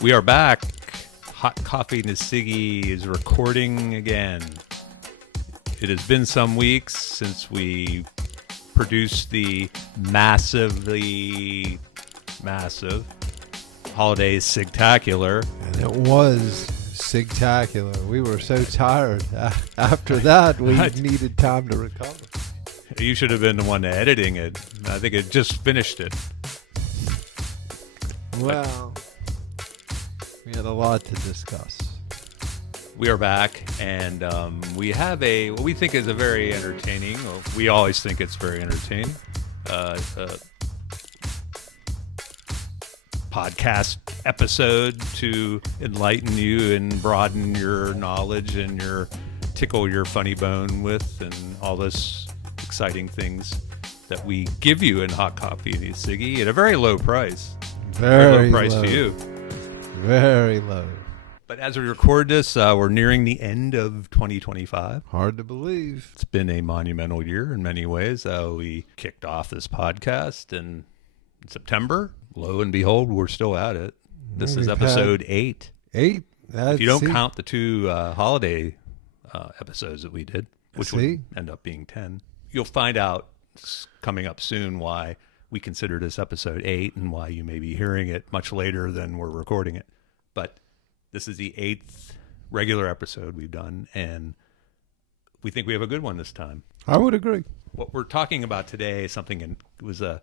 We are back. Hot Coffee and Siggy is recording again. It has been some weeks since we produced the massive holiday sigtacular. And it was sigtacular. We were so tired. After that, we needed time to recover. You should have been the one editing it. I think it just finished it. Well, we had a lot to discuss. We are back, and we have what we think is a very entertaining, we always think it's very entertaining, podcast episode to enlighten you and broaden your knowledge and tickle your funny bone with, and all this exciting things that we give you in Hot Coffee and Siggy at a very low price. Very low price to you. Very low. But as we record this, we're nearing the end of 2025. Hard to believe. It's been a monumental year in many ways. We kicked off this podcast in September. Lo and behold, we're still at it. This is episode 8. 8? If you don't count the 2 holiday episodes that we did, which would end up being 10. You'll find out coming up soon why we consider this episode 8 and why you may be hearing it much later than we're recording it. But this is the 8th regular episode we've done, and we think we have a good one this time. I would agree. What we're talking about today is it was a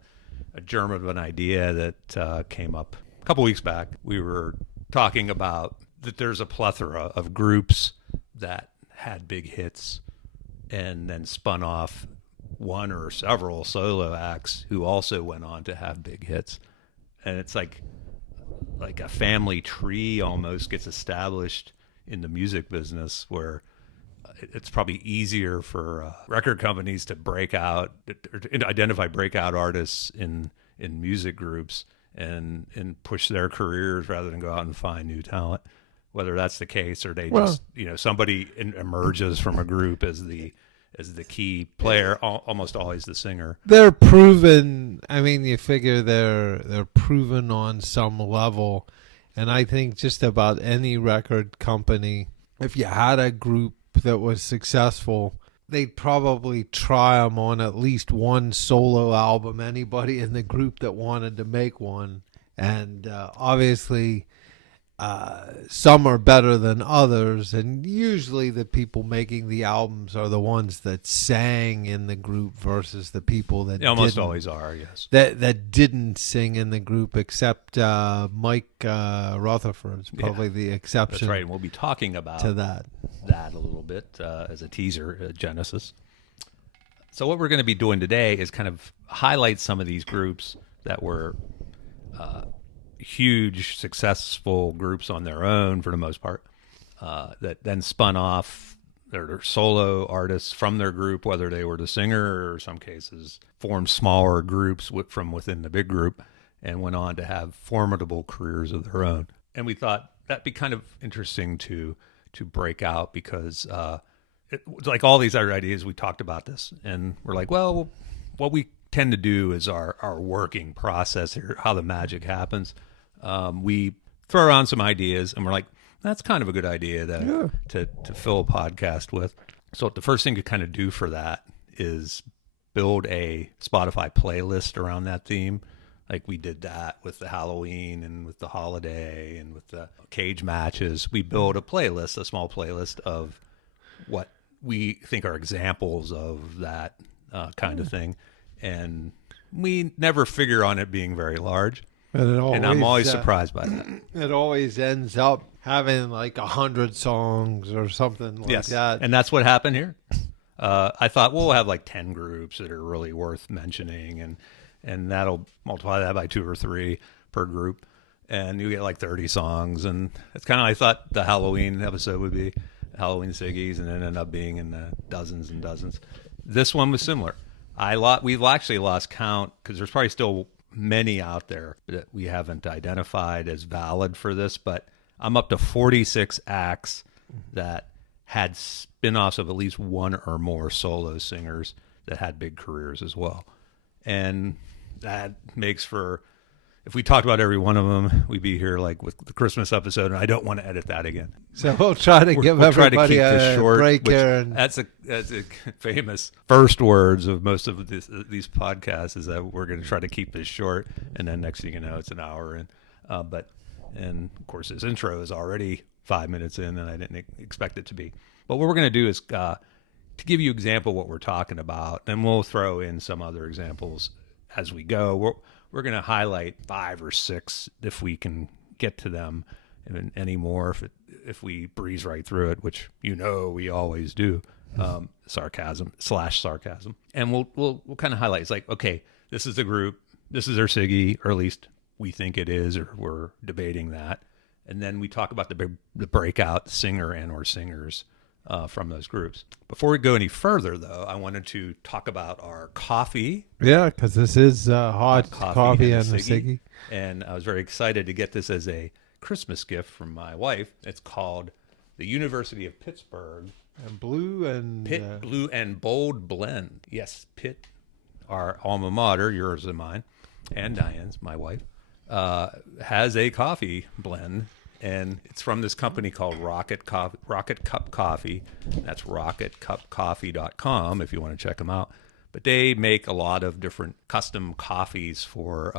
germ of an idea that came up a couple weeks back. We were talking about that there's a plethora of groups that had big hits and then spun off one or several solo acts who also went on to have big hits. And it's like a family tree almost gets established in the music business, where it's probably easier for record companies to break out, or to identify breakout artists in music groups and push their careers rather than go out and find new talent. Whether that's the case, or they somebody emerges from a group as the key player, almost always the singer. They're proven. I mean, you figure they're proven on some level, and I think just about any record company, if you had a group that was successful, they'd probably try them on at least one solo album. Anybody in the group that wanted to make one, and obviously. Some are better than others, and usually the people making the albums are the ones that sang in the group versus the people that almost always are, yes. That didn't sing in the group, except Mike Rutherford's probably the exception. That's right, and we'll be talking about that a little bit as a teaser, Genesis. So what we're going to be doing today is kind of highlight some of these groups that were huge, successful groups on their own for the most part, that then spun off their solo artists from their group, whether they were the singer or in some cases formed smaller groups from within the big group and went on to have formidable careers of their own. And we thought that'd be kind of interesting to break out, because like all these other ideas, we talked about this and we're like, well, what we tend to do is our working process here, how the magic happens. We throw around some ideas and we're like, that's kind of a good idea to fill a podcast with. So the first thing to kind of do for that is build a Spotify playlist around that theme. Like we did that with the Halloween and with the holiday and with the cage matches. We build a playlist, a small playlist of what we think are examples of that kind of thing. And we never figure on it being very large. And I'm always surprised by that. It always ends up having like 100 songs or something like that. And that's what happened here. I thought, we'll have like 10 groups that are really worth mentioning, and that'll multiply that by 2 or 3 per group, and you get like 30 songs. And it's kind of, I thought the Halloween episode would be Halloween Siggys, and it ended up being in the dozens and dozens. This one was similar. We've actually lost count, because there's probably still many out there that we haven't identified as valid for this, but I'm up to 46 acts that had spin-offs of at least one or more solo singers that had big careers as well. And that makes for if we talked about every one of them, we'd be here like with the Christmas episode, and I don't want to edit that again. So we'll try to give everybody a break here. That's a famous first words of most of these podcasts is that we're going to try to keep this short, and then next thing you know, it's an hour in. And of course, this intro is already 5 minutes in, and I didn't expect it to be. But what we're going to do is to give you an example of what we're talking about, and we'll throw in some other examples as we go. We're going to highlight 5 or 6 if we can get to them, and any more if we breeze right through it, which we always do. Sarcasm, and we'll kind of highlight. It's like, okay, this is the group, this is their Siggy, or at least we think it is, or we're debating that, and then we talk about the breakout singer and or singers from those groups. Before we go any further, though, I wanted to talk about our coffee. Yeah, because this is hot coffee and a Siggy. And I was very excited to get this as a Christmas gift from my wife. It's called the University of Pittsburgh. And blue and... Pitt Blue and Bold Blend. Yes, Pitt, our alma mater, yours and mine, and Diane's, my wife, has a coffee blend. And it's from this company called Rocket Cup Coffee. That's rocketcupcoffee.com if you want to check them out. But they make a lot of different custom coffees for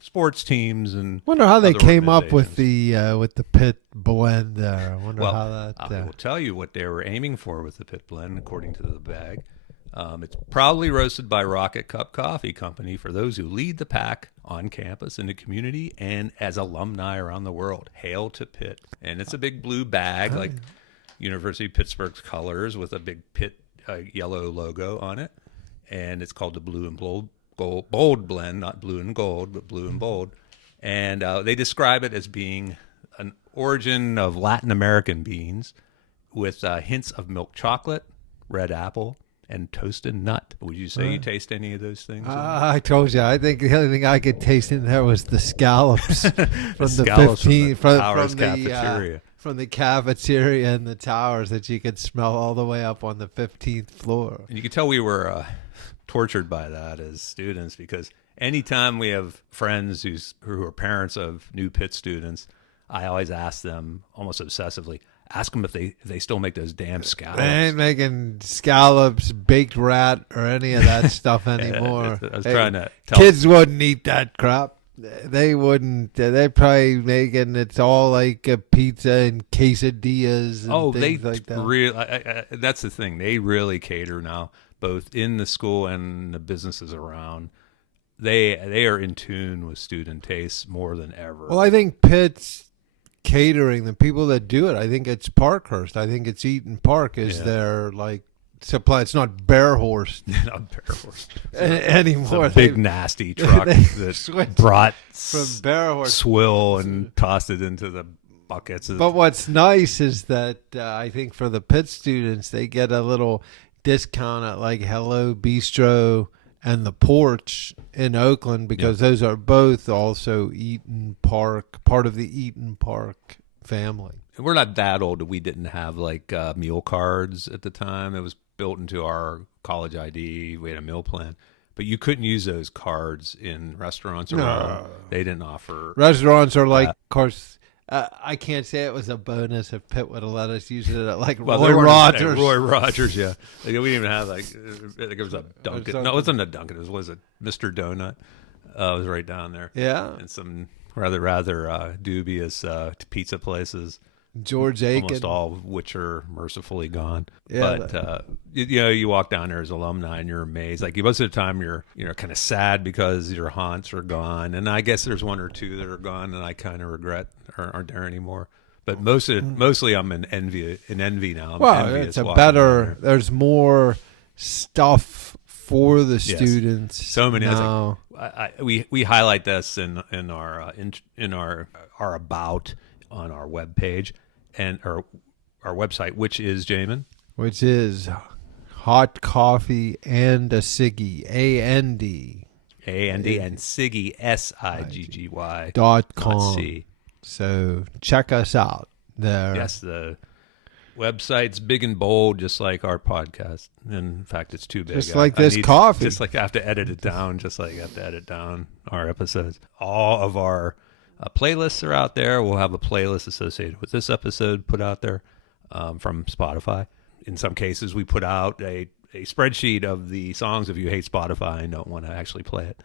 sports teams and. Wonder how they came up with the Pitt blend there. I wonder how that. I will tell you what they were aiming for with the Pitt blend, according to the bag. It's proudly roasted by Rocket Cup Coffee Company for those who lead the pack on campus, in the community, and as alumni around the world. Hail to Pitt. And it's a big blue bag, like University of Pittsburgh's colors, with a big Pitt yellow logo on it. And it's called the Blue and Bold Blend, not blue and gold, but blue and bold. And they describe it as being an origin of Latin American beans with hints of milk chocolate, red apple, and toasted nut. Would you say you taste any of those things? I told you. I think the only thing I could taste in there was the scallops from the cafeteria. From the cafeteria and the towers that you could smell all the way up on the 15th floor. And you could tell we were tortured by that as students, because anytime we have friends who are parents of new Pitt students, I always ask them almost obsessively, ask them if they still make those damn scallops. They ain't making scallops, baked rat, or any of that stuff anymore. I was trying to tell kids wouldn't eat that crap. They wouldn't. They're probably making it's all like a pizza and quesadillas and things like that. That's the thing. They really cater now, both in the school and the businesses around. They are in tune with student tastes more than ever. Well, I think Pitt's catering, the people that do it, I think it's Parkhurst. I think it's Eaton Park is their like supply. It's not Bear Horse. Not Bear Horse anymore. It's a big nasty truck that brought from Bear Horse swill and tossed it into the buckets. But what's nice is that I think for the Pitt students, they get a little discount at like Hello Bistro and the Porch in Oakland, because those are both also Eaton Park, part of the Eaton Park family. And we're not that old that we didn't have like meal cards at the time. It was built into our college ID. We had a meal plan. But you couldn't use those cards in restaurants. They didn't offer. Restaurants are like, of course, I can't say it was a bonus if Pitt would have let us use it at like Roy Rogers. Roy Rogers, yeah. Like, we didn't even have it was a Dunkin'. No, it wasn't a Dunkin'. It was a Mr. Donut. It was right down there. Yeah. And some rather dubious pizza places. George Aiken. Almost all of which are mercifully gone. Yeah, but you walk down there as alumni and you're amazed. Like most of the time you're kind of sad because your haunts are gone, and I guess there's one or two that are gone and I kind of regret aren't there anymore. But mostly I'm in envy now. Well, it's a better. There's more stuff for the students. So many. Now. We highlight this in our about on our webpage and our website, which is Jamin, which is hot coffee and a Siggy, AND and Siggy SIGGY.com. So check us out there. Yes, Website's big and bold, just like our podcast. In fact, it's too big. Just like this coffee. Just like I have to edit it down, just like I have to edit down our episodes. All of our playlists are out there. We'll have a playlist associated with this episode put out there from Spotify. In some cases, we put out a spreadsheet of the songs if you hate Spotify and don't want to actually play it.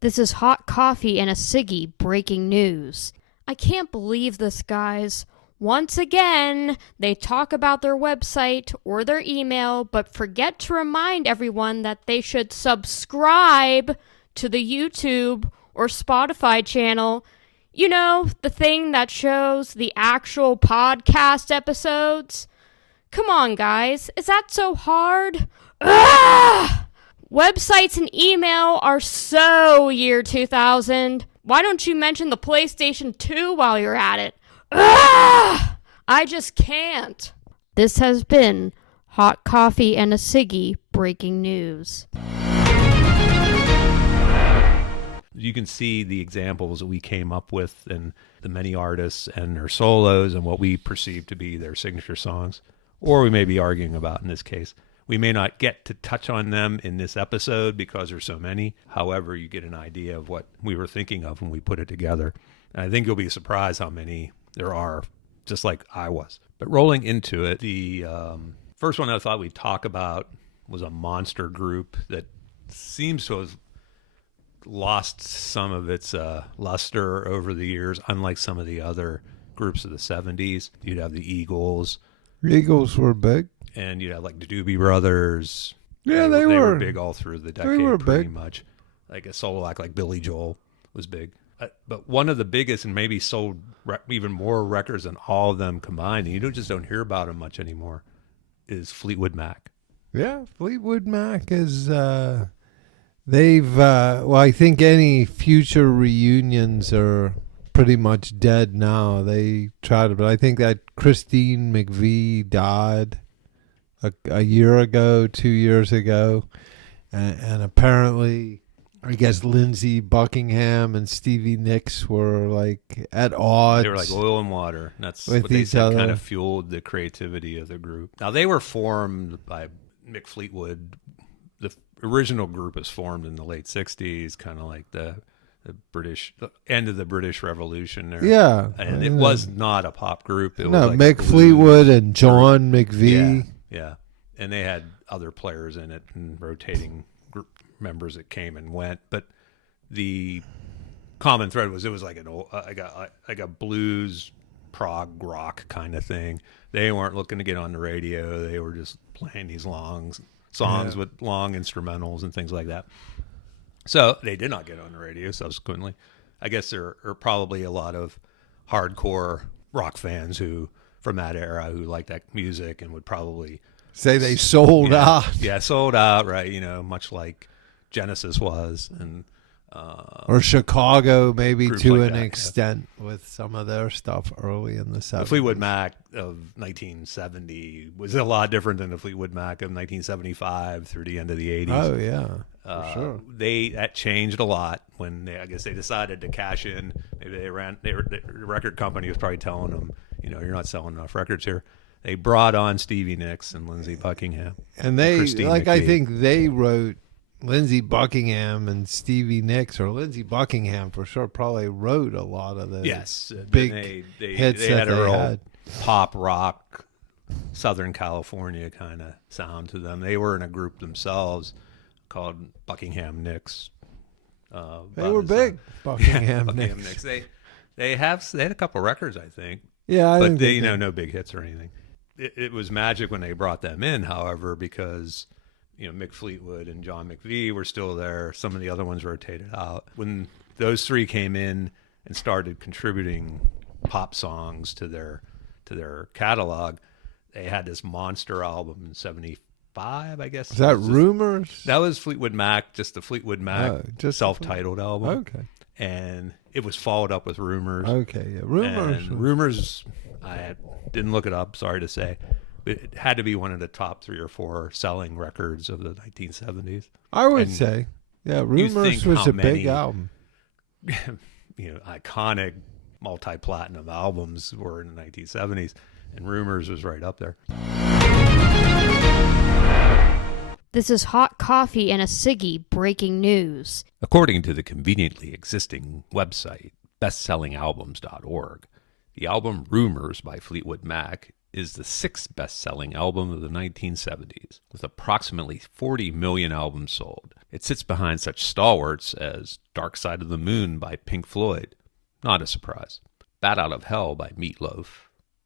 This is Hot Coffee and a Siggy breaking news. I can't believe this, guys. Once again, they talk about their website or their email, but forget to remind everyone that they should subscribe to the YouTube or Spotify channel. You know, the thing that shows the actual podcast episodes. Come on, guys. Is that so hard? Ugh! Websites and email are so year 2000. Why don't you mention the PlayStation 2 while you're at it? Ugh! I just can't. This has been Hot Coffee and a Siggy breaking news. You can see the examples that we came up with and the many artists and their solos and what we perceive to be their signature songs, or we may be arguing about in this case. We may not get to touch on them in this episode because there's so many. However, you get an idea of what we were thinking of when we put it together. And I think you'll be surprised how many there are, just like I was. But rolling into it, the first one I thought we'd talk about was a monster group that seems to have lost some of its luster over the years, unlike some of the other groups of the 70s. You'd have the Eagles. The Eagles were big. And you know, like the Doobie Brothers. Yeah, they were big all through the decade. They were pretty big. much. Like a solo act like Billy Joel was big. But one of the biggest and maybe sold even more records than all of them combined, and you just don't hear about them much anymore, is Fleetwood Mac. Yeah, Fleetwood Mac is. They've. Well, I think any future reunions are pretty much dead now. They tried, but I think that Christine McVie died a year ago, 2 years ago, and apparently, I guess Lindsay Buckingham and Stevie Nicks were like at odds. They were like oil and water. That's with what they each said other. kind of fueled the creativity of the group. Now, they were formed by Mick Fleetwood. The original group was formed in the late 60s, kind of like the end of the British Revolution there. Yeah. And it was not a pop group. It No, was like Mick blues. Fleetwood and John McVie. Yeah. And they had other players in it and rotating group members that came and went. But the common thread was it was like like a blues prog rock kind of thing. They weren't looking to get on the radio. They were just playing these long songs with long instrumentals and things like that. So they did not get on the radio subsequently. I guess there are probably a lot of hardcore rock fans who from that era who liked that music and would probably say they sold out. Yeah, sold out, right? You know, much like Genesis was, and or Chicago, maybe to like an that, extent, with some of their stuff early in the 70s. The Fleetwood Mac of 1970 was a lot different than the Fleetwood Mac of 1975 through the end of the 80s. Oh yeah, for sure. That changed a lot when I guess they decided to cash in. Maybe the record company was probably telling them, you know, you're not selling enough records here. They brought on Stevie Nicks and Lindsay Buckingham, and they Christine like McVie. I think they wrote Lindsay Buckingham and Stevie Nicks, or Lindsay Buckingham for sure, probably wrote a lot of the big hits they that had a they real had. pop rock, Southern California kind of sound to them. They were in a group themselves called Buckingham Nicks. They were big, Buckingham Nicks. They had a couple records, I think. Yeah, but they no big hits or anything. It was magic when they brought them in, however, because you know Mick Fleetwood and John McVie were still there. Some of the other ones rotated out. When those three came in and started contributing pop songs to their catalog, they had this monster album in '75, I guess. Is that Rumors? That was Fleetwood Mac, just the Fleetwood Mac self-titled album. Okay. And it was followed up with Rumors. Okay, yeah. Rumors. And Rumors, didn't look it up, sorry to say. It had to be one of the top 3 or 4 selling records of the 1970s. I would say. Yeah, Rumors was a big album. You know, iconic multi-platinum albums were in the 1970s, and Rumors was right up there. This is hot coffee and a Siggy breaking news. According to the conveniently existing website, bestsellingalbums.org, the album Rumors by Fleetwood Mac is the 6th best-selling album of the 1970s, with approximately 40 million albums sold. It sits behind such stalwarts as Dark Side of the Moon by Pink Floyd, not a surprise, Bat Out of Hell by Meatloaf,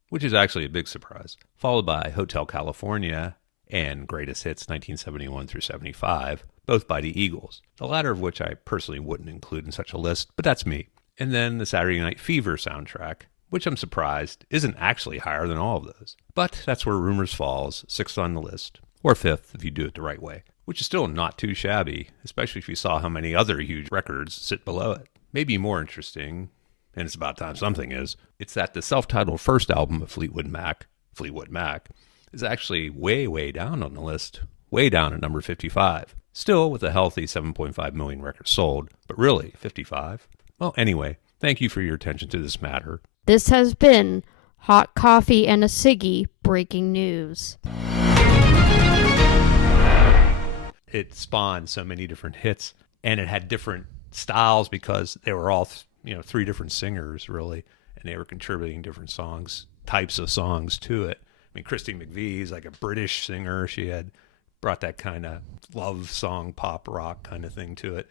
which is actually a big surprise, followed by Hotel California and Greatest Hits 1971 through 75, both by the Eagles, the latter of which I personally wouldn't include in such a list, but that's me. And then the Saturday Night Fever soundtrack, which I'm surprised isn't actually higher than all of those. But that's where Rumors falls, 6th on the list, or 5th if you do it the right way, which is still not too shabby, especially if you saw how many other huge records sit below it. Maybe more interesting, and it's about time something is, it's that the self-titled first album of Fleetwood Mac, is actually way down on the list, way down at number 55. Still with a healthy 7.5 million records sold, but really, 55? Well, anyway, thank you for your attention to this matter. This has been Hot Coffee and a Siggy breaking news. It spawned so many different hits, and it had different styles because they were all, 3 different singers, really, and they were contributing different types of songs to it. I mean, Christy McVie's like a British singer. She had brought that kind of love song, pop rock kind of thing to it.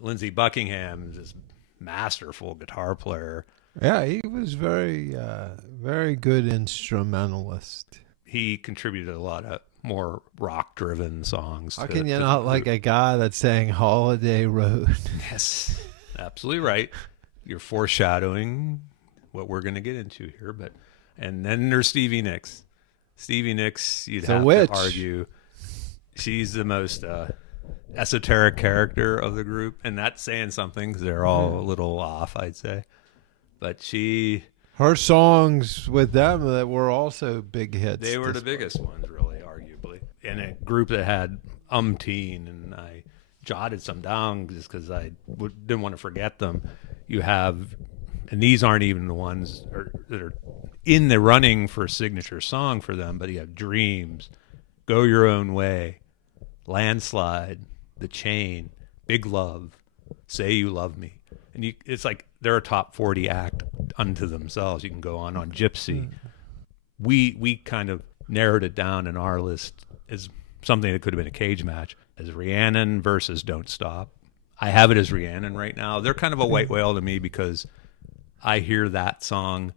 Lindsay Buckingham is this masterful guitar player. Yeah, he was very good instrumentalist. He contributed a lot of more rock-driven songs. How can you not like a guy that sang Holiday Road? Yes, absolutely right. You're foreshadowing what we're going to get into here, and then there's Stevie Nicks. Stevie Nicks, you'd have to argue, she's the most esoteric character of the group, and that's saying something because they're all a little off, I'd say. But her songs with them that were also big hits. They were the biggest ones, really, arguably. In a group that had umpteen, and I jotted some down just because I didn't want to forget them. You have, and these aren't even the ones that are in the running for a signature song for them, but you have Dreams, Go Your Own Way, Landslide, The Chain, Big Love, Say You Love Me. And it's like they're a top 40 act unto themselves. You can go on Gypsy. We kind of narrowed it down in our list as something that could have been a cage match, as Rhiannon versus Don't Stop. I have it as Rhiannon right now. They're kind of a white whale to me because I hear that song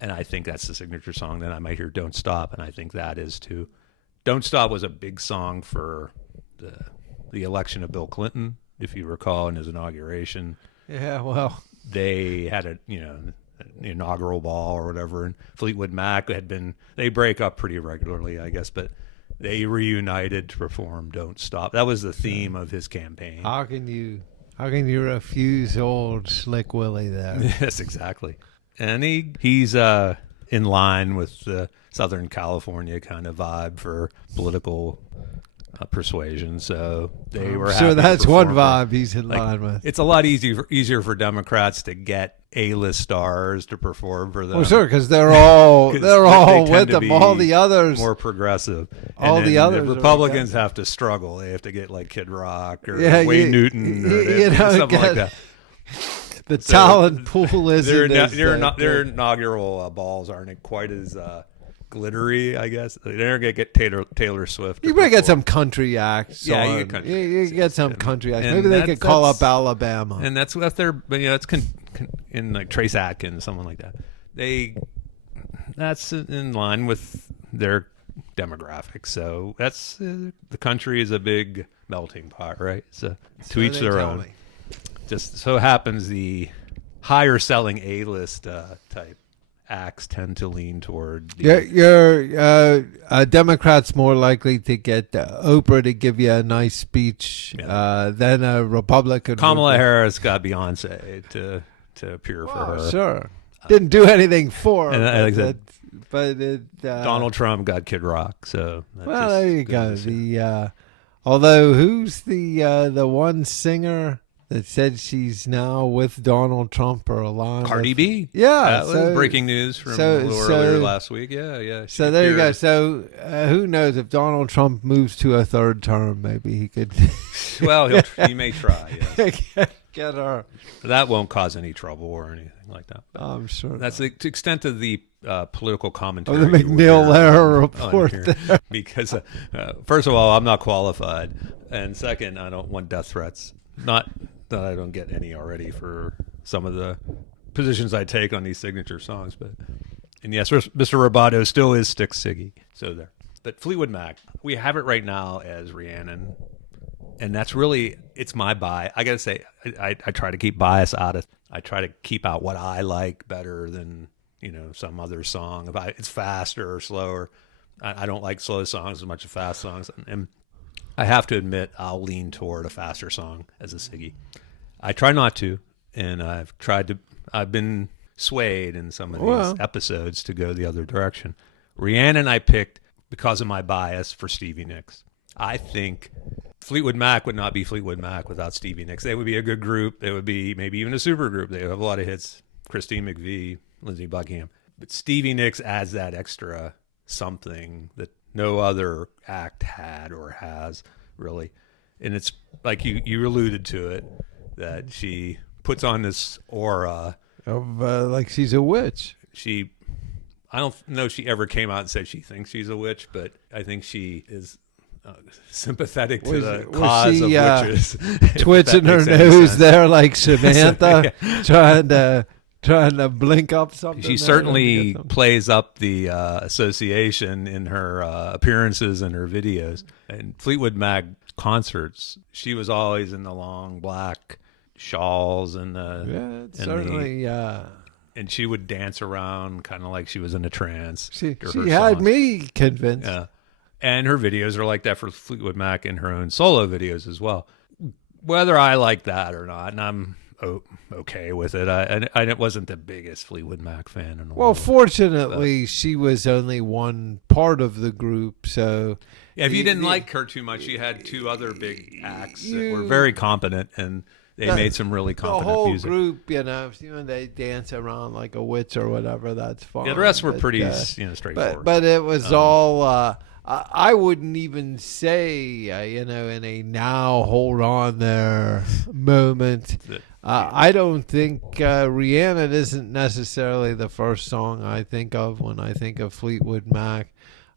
and I think that's the signature song. Then I might hear Don't Stop, and I think that is too. Don't Stop was a big song for the election of Bill Clinton, if you recall, in his inauguration. Yeah, well, they had an inaugural ball or whatever, and Fleetwood Mac they break up pretty regularly, I guess, but they reunited to perform Don't Stop. That was the theme of his campaign. How can you refuse old Slick Willie there? Yes, exactly. And he's in line with the Southern California kind of vibe for political persuasion, so they were happy. So that's to one perform vibe he's in line with. It's a lot easier for Democrats to get A-list stars to perform for them. Oh, sure, because they're all with them. All the others more progressive. All the others. The Republicans have to struggle. They have to get like Kid Rock or Wayne Newton or something like that. The talent pool isn't their inaugural balls aren't quite as glittery, I guess. They're going to get Taylor Swift. You might get some country acts. Yeah, you get some country acts. Maybe they could call up Alabama. And that's what they're, it's in like Trace Atkins, someone like that. That's in line with their demographic. So that's the country is a big melting pot, right? So to each their own. Just so happens the higher selling A-list type acts tend to lean toward your Democrats more likely to get Oprah to give you a nice speech than a Republican. Kamala Harris got Beyonce to appear for her. Sure, didn't do anything for her. But Donald Trump got Kid Rock. So there you go. Although who's the one singer that said she's now with Donald Trump or along Cardi with, B. Yeah, That was breaking news from a little earlier last week. Yeah. So there you go. So who knows if Donald Trump moves to a third term, maybe he could. Well, he may try. Yes. Get her. That won't cause any trouble or anything like that. I'm sure. That's the extent of the political commentary. The McNeil Lehrer report. Because, first of all, I'm not qualified. And second, I don't want death threats. Not that I don't get any already for some of the positions I take on these signature songs. And yes, Mr. Roboto still is Stick Siggy. So there. But Fleetwood Mac, we have it right now as Rhiannon. And that's really, it's my bias. I got to say, I try to keep bias out of, I try to keep out what I like better than, some other song. If it's faster or slower, I don't like slow songs as much as fast songs. And I have to admit, I'll lean toward a faster song as a Siggy. I try not to, and I've been swayed in some of these episodes to go the other direction. Rhiannon I picked because of my bias for Stevie Nicks. I think Fleetwood Mac would not be Fleetwood Mac without Stevie Nicks. They would be a good group. They would be maybe even a super group. They have a lot of hits. Christine McVie, Lindsay Buckingham. But Stevie Nicks adds that extra something that no other act had or has, really. And it's like you alluded to it, that she puts on this aura of like she's a witch. I don't know if she ever came out and said she thinks she's a witch, but I think she is sympathetic to the cause of witches. Twitching her nose there like Samantha, trying to blink up something. She certainly plays up the association in her appearances and her videos. And Fleetwood Mac concerts, she was always in the long black shawls and and she would dance around kind of like she was in a trance. She had me convinced. Yeah. And her videos are like that for Fleetwood Mac and her own solo videos as well. Whether I like that or not, and I'm okay with it. I wasn't the biggest Fleetwood Mac fan in the world. Fortunately, she was only one part of the group. So yeah, if you didn't like her too much, she had two other big acts that were very competent, and they made some really competent music. The whole group, when they dance around like a witch or whatever, that's fine. Yeah, the rest were pretty straightforward. But it was all... I wouldn't even say, in a now hold on there moment. I don't think Rhiannon isn't necessarily the first song I think of when I think of Fleetwood Mac.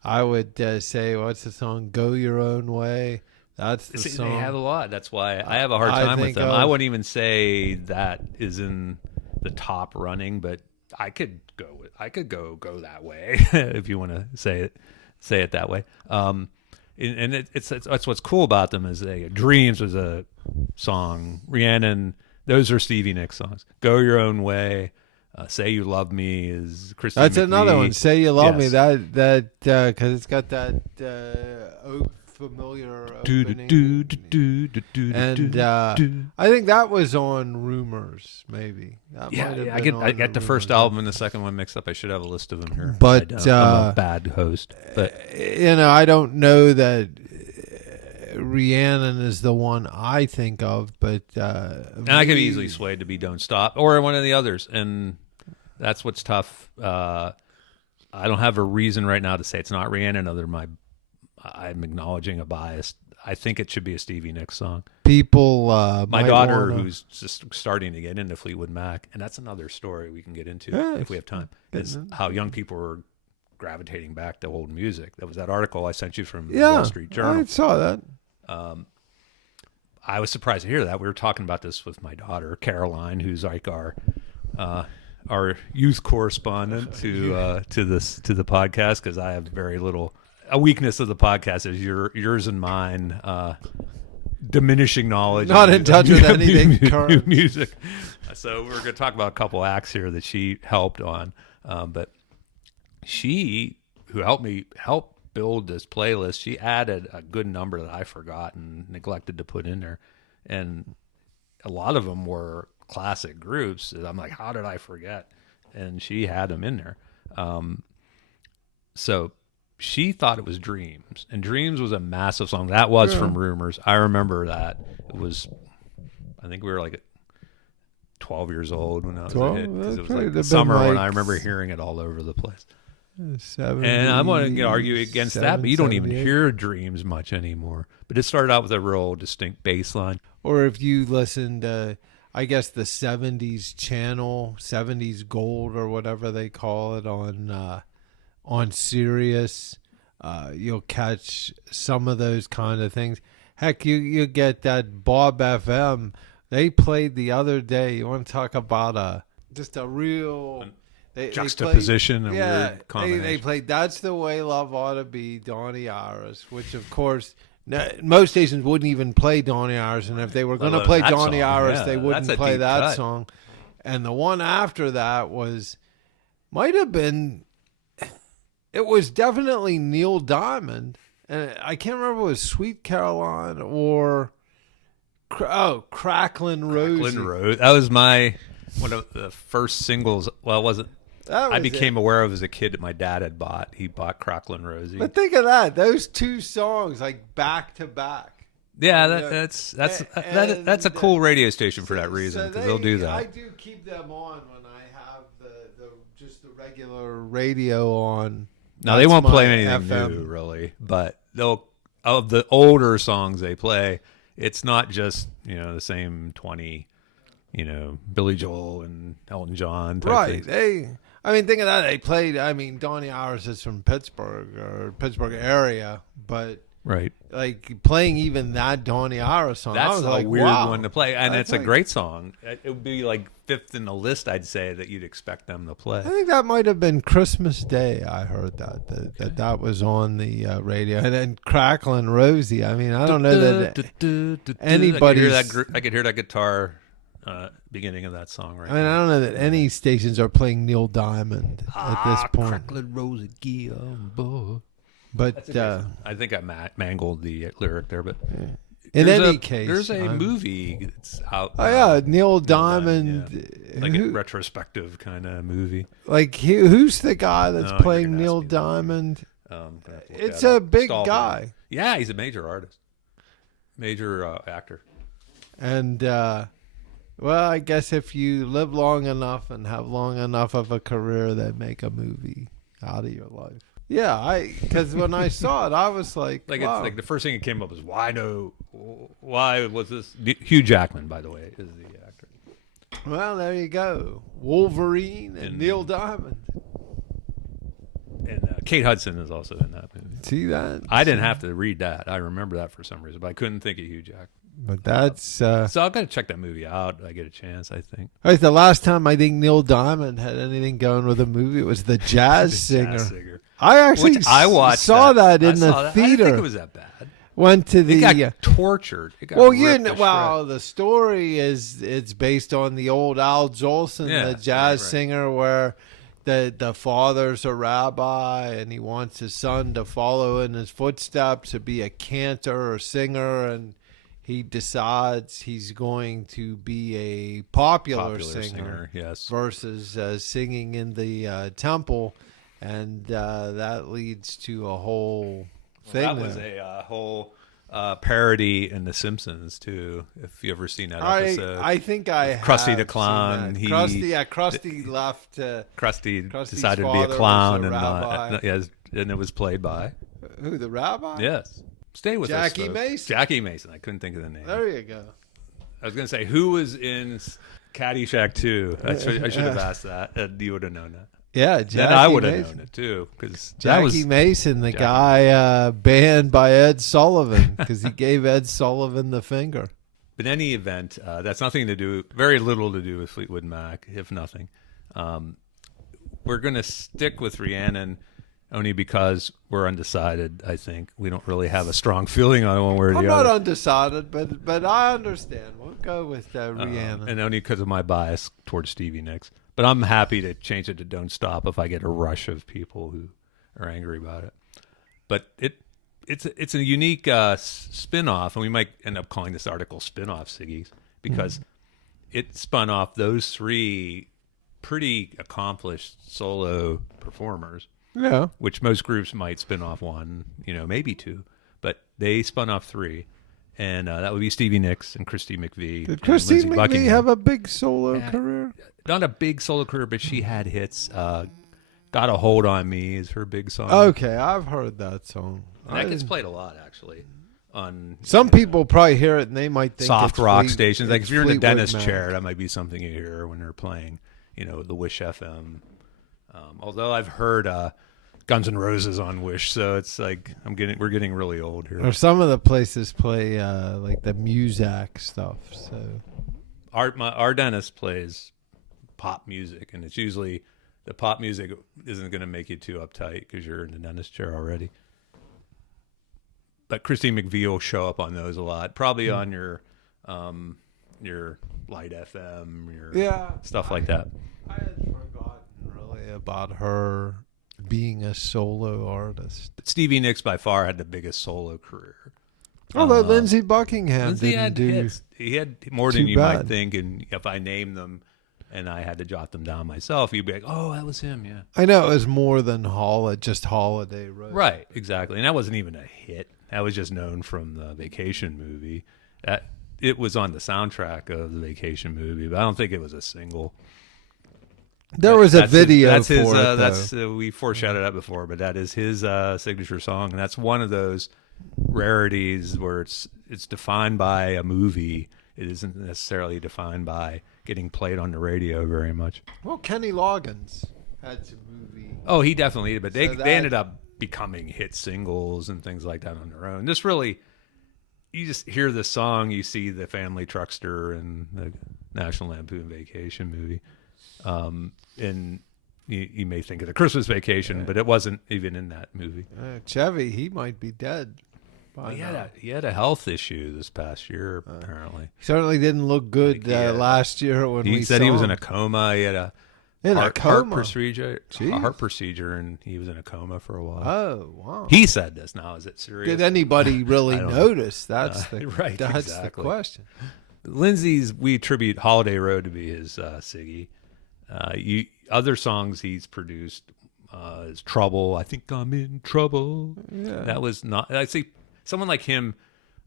I would say, what's the song? Go Your Own Way. That's the song. They have a lot. That's why I have a hard time with them. I wouldn't even say that is in the top running, but I could go that way if you want to say it that way. And it's that's what's cool about them is Dreams was a song. Rhiannon, those are Stevie Nicks songs. Go Your Own Way. Say You Love Me is Christine That's McVie. Another one. Say You Love Me. That because it's got that familiar opening. And I think that was on Rumors, maybe. I get the first album and the second one mixed up. I should have a list of them here. But I'm a bad host. But I don't know that Rhiannon is the one I think of, but and I could be easily swayed to be Don't Stop or one of the others, and that's what's tough. I don't have a reason right now to say it's not Rhiannon. I'm acknowledging a bias. I think it should be a Stevie Nicks song. People, my daughter, who's just starting to get into Fleetwood Mac, and that's another story we can get into if we have time, is how young people were gravitating back to old music. That was that article I sent you from the Wall Street Journal. I saw that. I was surprised to hear that. We were talking about this with my daughter, Caroline, who's like our youth correspondent to the podcast, because I have very little. A weakness of the podcast is yours and mine diminishing knowledge. Not in touch with anything current music. So we're going to talk about a couple acts here that she helped on, but she, who helped me build this playlist, she added a good number that I forgot and neglected to put in there, and a lot of them were classic groups. I'm like, how did I forget? And she had them in there. So she thought it was Dreams, and Dreams was a massive song. That was from Rumors. I remember that. It was, I think we were like 12 years old when I was 12? a hit. 'Cause it was That'd like the have summer been when like I remember hearing it all over the place. 70, And I'm going to argue against that, but you don't even 78. hear Dreams much anymore. But it started out with a real distinct bass line. Or if you listen to, I guess, the 70s channel, 70s Gold or whatever they call it on Sirius, you'll catch some of those kind of things. Heck, you get that Bob FM. They played the other day. You want to talk about just a real... Juxtaposition and yeah, weird combination. they played That's the Way Love Ought to Be, Donny Iris, which of course most stations wouldn't even play Donny Iris, and if they were going to play Donny song, Iris, yeah, they wouldn't that's a play deep that cut. song. And the one after that might have been, it was definitely Neil Diamond, and I can't remember if it was Sweet Caroline or Cracklin' Rosie. Cracklin' Rose. That was one of the first singles. Well, it wasn't. I became aware of as a kid that my dad had bought. He bought Cracklin' Rosie. But think of that; those two songs like back to back. Yeah, that's a cool radio station for that reason, because they'll do that. I do keep them on when I have just the regular radio on. Now they won't play anything FM. new, really, but they'll of the older songs they play. It's not just the same 20, Billy Joel and Elton John type Right? things. Think of that. They played. Donny Iris is from Pittsburgh or Pittsburgh area, but Right. like playing even that Donny Iris song, I That's was a like, weird wow. one to play, and That's it's a like- great song. It would be like fifth in the list, I'd say, that you'd expect them to play. I think that might have been Christmas Day. I heard that was on the radio, and then Cracklin' Rosie. I don't know that anybody. I could hear that guitar beginning of that song right I don't know that any stations are playing Neil Diamond at this point. Cracklin' Rosie, get on board. But I think I mangled the lyric there, but in there's any a, case, there's a movie that's out. Oh yeah, Neil Diamond. Like a retrospective kind of movie. Who's the guy that's No, you're playing gonna Neil ask me that. Diamond? Gonna have to look It's that a up. big Stall guy. him. Yeah, he's a major artist, major actor. And well, I guess if you live long enough and have long enough of a career, they make a movie out of your life. Yeah, because when I saw it, I was like, Like wow. it's like the first thing that came up was why was this? Hugh Jackman, by the way, is the actor. Well, there you go, Wolverine and Neil Diamond. And Kate Hudson is also in that movie. See that? I didn't have to read that. I remember that for some reason, but I couldn't think of Hugh Jackman. But that's So I've got to check that movie out. I get a chance, I think. the last time I think Neil Diamond had anything going with a movie, it was The Jazz Singer. Jazz Singer. I actually Which I watched saw that in I the saw that. theater. I didn't think it was that bad. Went to the It got tortured. It got well, ripped to shreds. the story it's based on the old Al Jolson, Yeah, the jazz right. singer, where the father's a rabbi and he wants his son to follow in his footsteps to be a cantor or singer, and he decides he's going to be a popular singer, yes. versus singing in the temple, and that leads to a whole thing. That was a whole parody in The Simpsons too. If you ever seen that episode, I think I have Krusty the seen Clown. that. He Krusty left. Krusty Krusty's decided to be a father clown, was a and rabbi. yes, and it was played by Who, the rabbi? yes. Stay with Jackie us, folks. Mason. Jackie Mason. I couldn't think of the name. There you go. I was going to say who was in Caddyshack 2. I should have asked that. You would have known that. Yeah, Then Jackie I would have Mason. known it too, because Jackie Mason, the Jackie. guy banned by Ed Sullivan because he gave Ed Sullivan the finger. But in any event, that's very little to do with Fleetwood Mac, if nothing. We're going to stick with Rhiannon only because we're undecided, I think. We don't really have a strong feeling on one way or the I'm other. not undecided, but I understand. We'll go with Rhiannon. And only because of my bias towards Stevie Nicks. But I'm happy to change it to Don't Stop if I get a rush of people who are angry about it. But it's a unique spin-off, and we might end up calling this article Spin-Off Siggys, because it spun off those three pretty accomplished solo performers, Yeah. which most groups might spin off one, maybe two, but they spun off three. And that would be Stevie Nicks and Christy McVie. Did Christy Lindsay McVie Buckingham. have a big solo career? Not a big solo career, but she had hits. Got a Hold on Me is her big song. Okay, I've heard that song. And that gets played a lot, actually. On some people probably hear it and they might think soft it's rock stations. Like if you're in the Fleetwood dentist Mac. chair, that might be something you hear when they're playing, the Wish FM. Although I've heard Guns N' Roses on Wish, so it's like we're getting really old here. Or some of the places play like the Muzak stuff. So Our dentist plays pop music, and it's usually the pop music isn't going to make you too uptight because you're in the dentist chair already. But Christine McVie will show up on those a lot, probably on your Light FM, stuff like that. I had forgotten really about her being a solo artist. Stevie Nicks by far had the biggest solo career. Although Lindsay Buckingham Lindsay didn't had do hits. He had more than too you might bad. think, and if I named them and I had to jot them down myself, you'd be like, "Oh, that was him." Yeah, I know it was more than just Holiday Road. right, exactly. And that wasn't even a hit. That was just known from the Vacation movie. That it was on the soundtrack of the Vacation movie, but I don't think it was a single. There was a That's video that's for his, it. Though. That's we foreshadowed that before, but that is his signature song, and that's one of those rarities where it's defined by a movie. It isn't necessarily defined by getting played on the radio very much. Well, Kenny Loggins had some movie. Oh, he definitely did, but they So that- ended up becoming hit singles and things like that on their own. This really, you just hear the song, you see the family truckster and the National Lampoon Vacation movie. And you may think of the Christmas Vacation, but it wasn't even in that movie. Chevy, he might be dead. Well, he had a health issue this past year, apparently. Certainly didn't look good Like, last year when we He said saw he was him. in a coma. He had a In a heart coma? procedure, Jeez. and he was in a coma for a while. Oh, wow. He said this. Now, is it serious? Did anybody really I don't know. notice? That's right, That's exactly. the question. Lindsay's, we attribute Holiday Road to be his Siggy. Other songs he's produced is Trouble. I think I'm in trouble. Yeah. That was not, I see someone like him,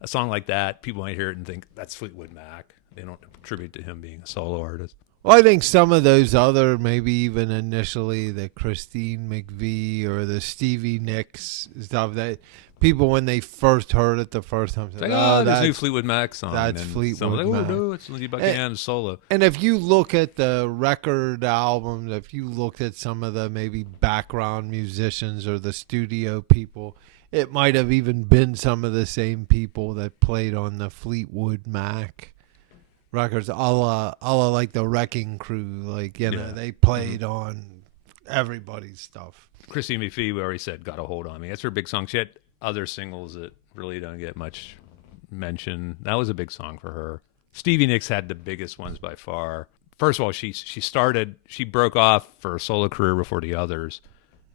a song like that, people might hear it and think that's Fleetwood Mac. They don't attribute to him being a solo artist. Well, I think some of those other, maybe even initially the Christine McVie or the Stevie Nicks stuff, that people when they first heard it the first time said, It's like, "Oh, this new that's." Fleetwood Mac song. that's And Fleetwood someone's like, Mac. oh, no, it's Lindsay Buckingham's solo. And if you look at the record albums, if you looked at some of the maybe background musicians or the studio people, it might have even been some of the same people that played on the Fleetwood Mac records, a la like the Wrecking Crew. Like, they played on everybody's stuff. Christine McVie, we already said, Got a Hold on Me. That's her big song. She had other singles that really don't get much mention. That was a big song for her. Stevie Nicks had the biggest ones by far. First of all, she broke off for a solo career before the others,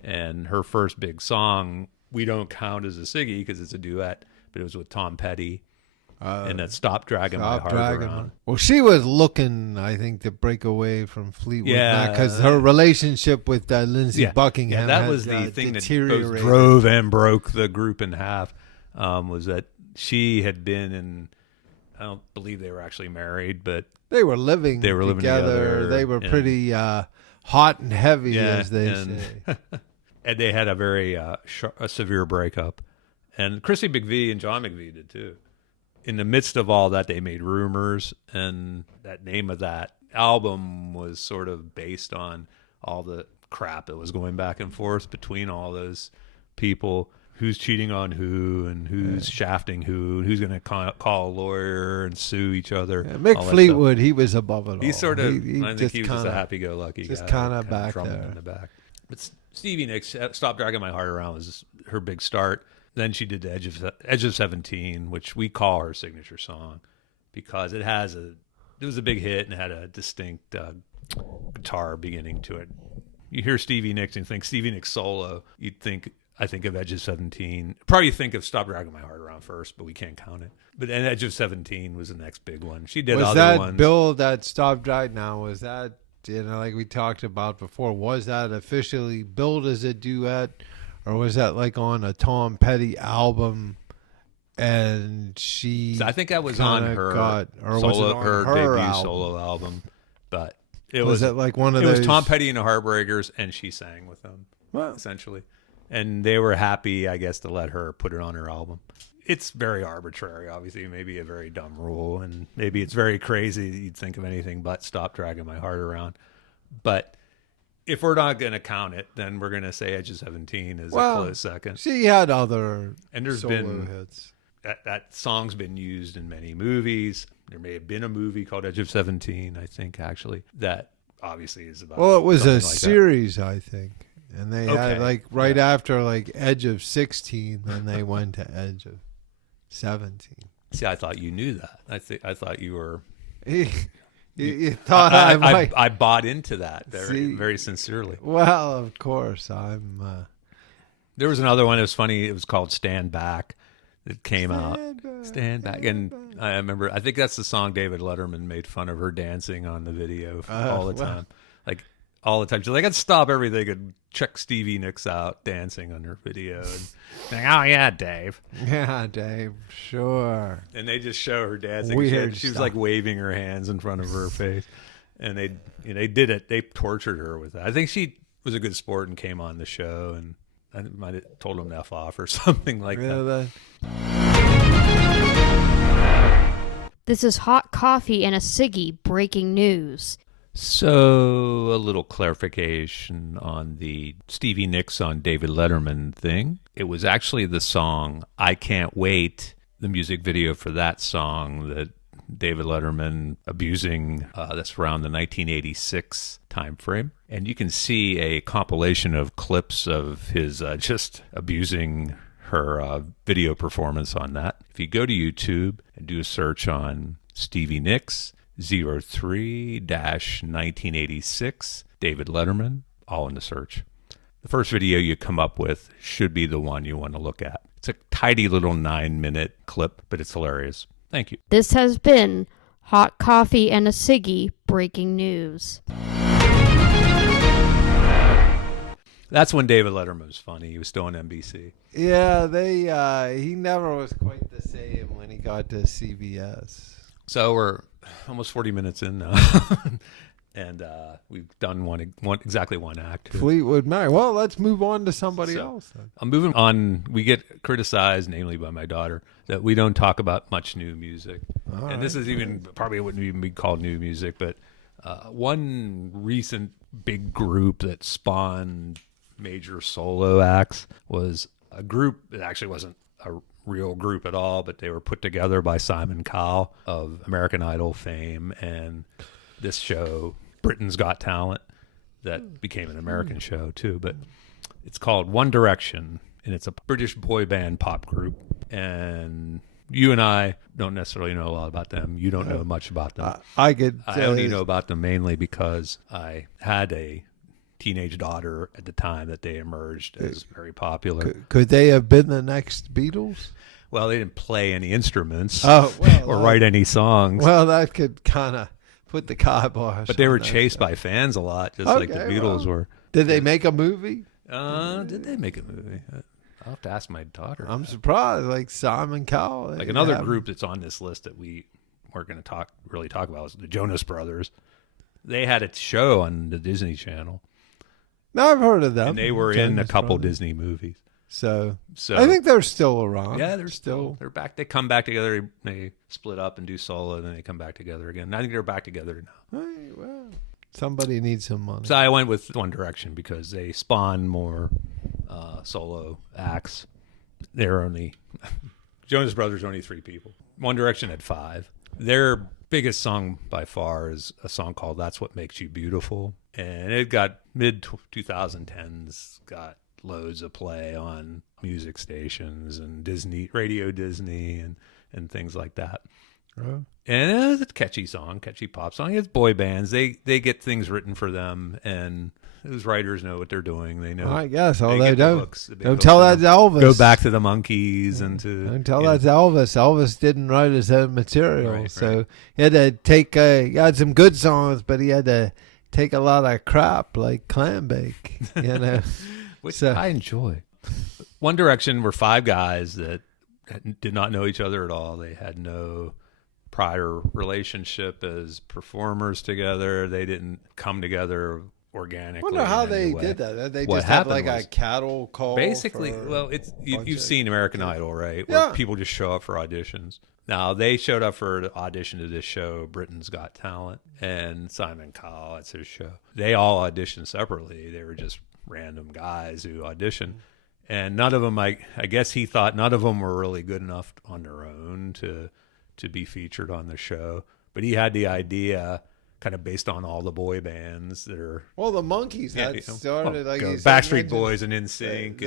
and her first big song we don't count as a Siggy because it's a duet, but it was with Tom Petty, and that Stop Dragging My Heart Around. Well, she was looking, I think, to break away from Fleetwood Mac because Yeah. her relationship with Lindsay Buckingham that had, was the thing that both deteriorated. drove and broke the group in half. Was that she had been in? I don't believe they were actually married, but They were living together, They were and- pretty hot and heavy, as they say. and they had a very a severe breakup. And Chrissy McVie and John McVie did too. In the midst of all that, they made Rumors, and that name of that album was sort of based on all the crap that was going back and forth between all those people. Who's cheating on who, and who's shafting who, and who's going to call a lawyer and sue each other. Yeah, all Mick that Fleetwood, he was above it all. He's sort of, I think he was just kinda- a happy-go-lucky guy. just kinda back drumming there. in the back. But Stevie Nicks, Stop Dragging My Heart Around was her big start. Then she did the Edge of 17, which we call her signature song because it was a big hit and it had a distinct guitar beginning to it. You hear Stevie Nicks and you think Stevie Nicks solo, I think of Edge of 17. Probably think of Stop Dragging My Heart Around first, but we can't count it. But then Edge of 17 was the next big one. She did was other that ones. Bill that stopped right now? Was that, like we talked about before, was that officially billed as a duet, or was that like on a Tom Petty album and she. So I think that was on her debut solo album, but was it like one of it those? was Tom Petty and the Heartbreakers, and she sang with them essentially, and they were happy, I guess, to let her put it on her album. It's very arbitrary, obviously, maybe a very dumb rule, and maybe it's very crazy that you'd think of anything but "Stop Dragging My Heart Around," but. If we're not going to count it, then we're going to say Edge of 17 is a close second. She had other and there's solo been hits. That song's been used in many movies. There may have been a movie called Edge of 17, I think, actually, that obviously is about. Well, it was a like series, I think, and they had after Edge of 16, then they went to Edge of 17. See, I thought you knew that. I thought you were. You thought I might. I bought into that very sincerely. Well, of course, I'm. There was another one that was funny. It was called "Stand Back." That came out. Stand Back, and I remember. I think that's the song David Letterman made fun of her dancing on the video all the time. Like all the time, she's like, "I'd stop everything and check Stevie Nicks out dancing on her video." And like, "Oh yeah, Dave." Yeah, Dave. Sure. And they just show her dancing. Weird She was stuff. like waving her hands in front of her face, and they did it. They tortured her with that. I think she was a good sport and came on the show, and I might have told them to F off or something like that. This is hot coffee and a Siggy breaking news. So, a little clarification on the Stevie Nicks on David Letterman thing. It was actually the song I Can't Wait, the music video for that song that David Letterman abusing, that's around the 1986 time frame. And you can see a compilation of clips of his just abusing her video performance on that. If you go to YouTube and do a search on Stevie Nicks, 03-1986, David Letterman, all in the search. The first video you come up with should be the one you want to look at. It's a tidy little 9-minute clip, but it's hilarious. Thank you. This has been Hot Coffee and a Siggy breaking news. That's when David Letterman was funny. He was still on NBC. Yeah, he never was quite the same when he got to CBS. So we're almost 40 minutes in now. And we've done exactly one act. Fleetwood Mac. Well, let's move on to somebody else. Then. I'm moving on. We get criticized, namely by my daughter, that we don't talk about much new music. This is probably wouldn't even be called new music, but one recent big group that spawned major solo acts was a group that actually wasn't a real group at all, but they were put together by Simon Cowell of American Idol fame and this show, Britain's Got Talent, that became an American show too. But it's called One Direction, and it's a British boy band pop group. And you and I don't necessarily know a lot about them. You don't know much about them. I only know about them mainly because I had a teenage daughter at the time that they emerged as very popular. Could they have been the next Beatles? Well, they didn't play any instruments or write any songs. Well, that could kind of put the kibosh. But they were chased by fans a lot, just like the Beatles were. Did they make a movie? Did they make a movie? I'll have to ask my daughter. I'm surprised. Like Simon Cowell. Like another group that's on this list that we weren't going to really talk about was the Jonas Brothers. They had a show on the Disney Channel. No, I've heard of them. And they were in a couple Disney movies. So I think they're still around. Yeah, they're back. They come back together. They split up and do solo, and then they come back together again. I think they're back together now. Hey, well, somebody needs some money. So I went with One Direction because they spawn more solo acts. Jonas Brothers are only 3 people. One Direction had 5. Their biggest song by far is a song called "That's What Makes You Beautiful," and it got mid 2010s got loads of play on music stations and Radio Disney and things like that. And it's a catchy song, catchy pop song. It's boy bands. They get things written for them, and those writers know what they're doing. They know. I guess. Although they don't tell that to Elvis. Go back to the Monkees and to. Don't tell that to Elvis. Elvis didn't write his own material, so he had to take. He had some good songs, but he had to take a lot of crap like Clam Bake. Which I enjoy. One Direction were 5 guys that did not know each other at all. They had no prior relationship as performers together. They didn't come together organically. I wonder how in any they way. did that. They What just had happened like a was- cattle call. Basically, for well, a you've bunch of- seen American Idol, right? Where Yeah. people just show up for auditions. Now, they showed up for the audition to this show, Britain's Got Talent, and Simon Cowell, that's his show. They all auditioned separately. They were just random guys who auditioned. And none of them, I guess he thought none of them were really good enough on their own to be featured on the show. But he had the idea, kind of based on all the boy bands that are Well, the Monkees Yeah, had started like you said, Backstreet mentioned Boys and NSYNC.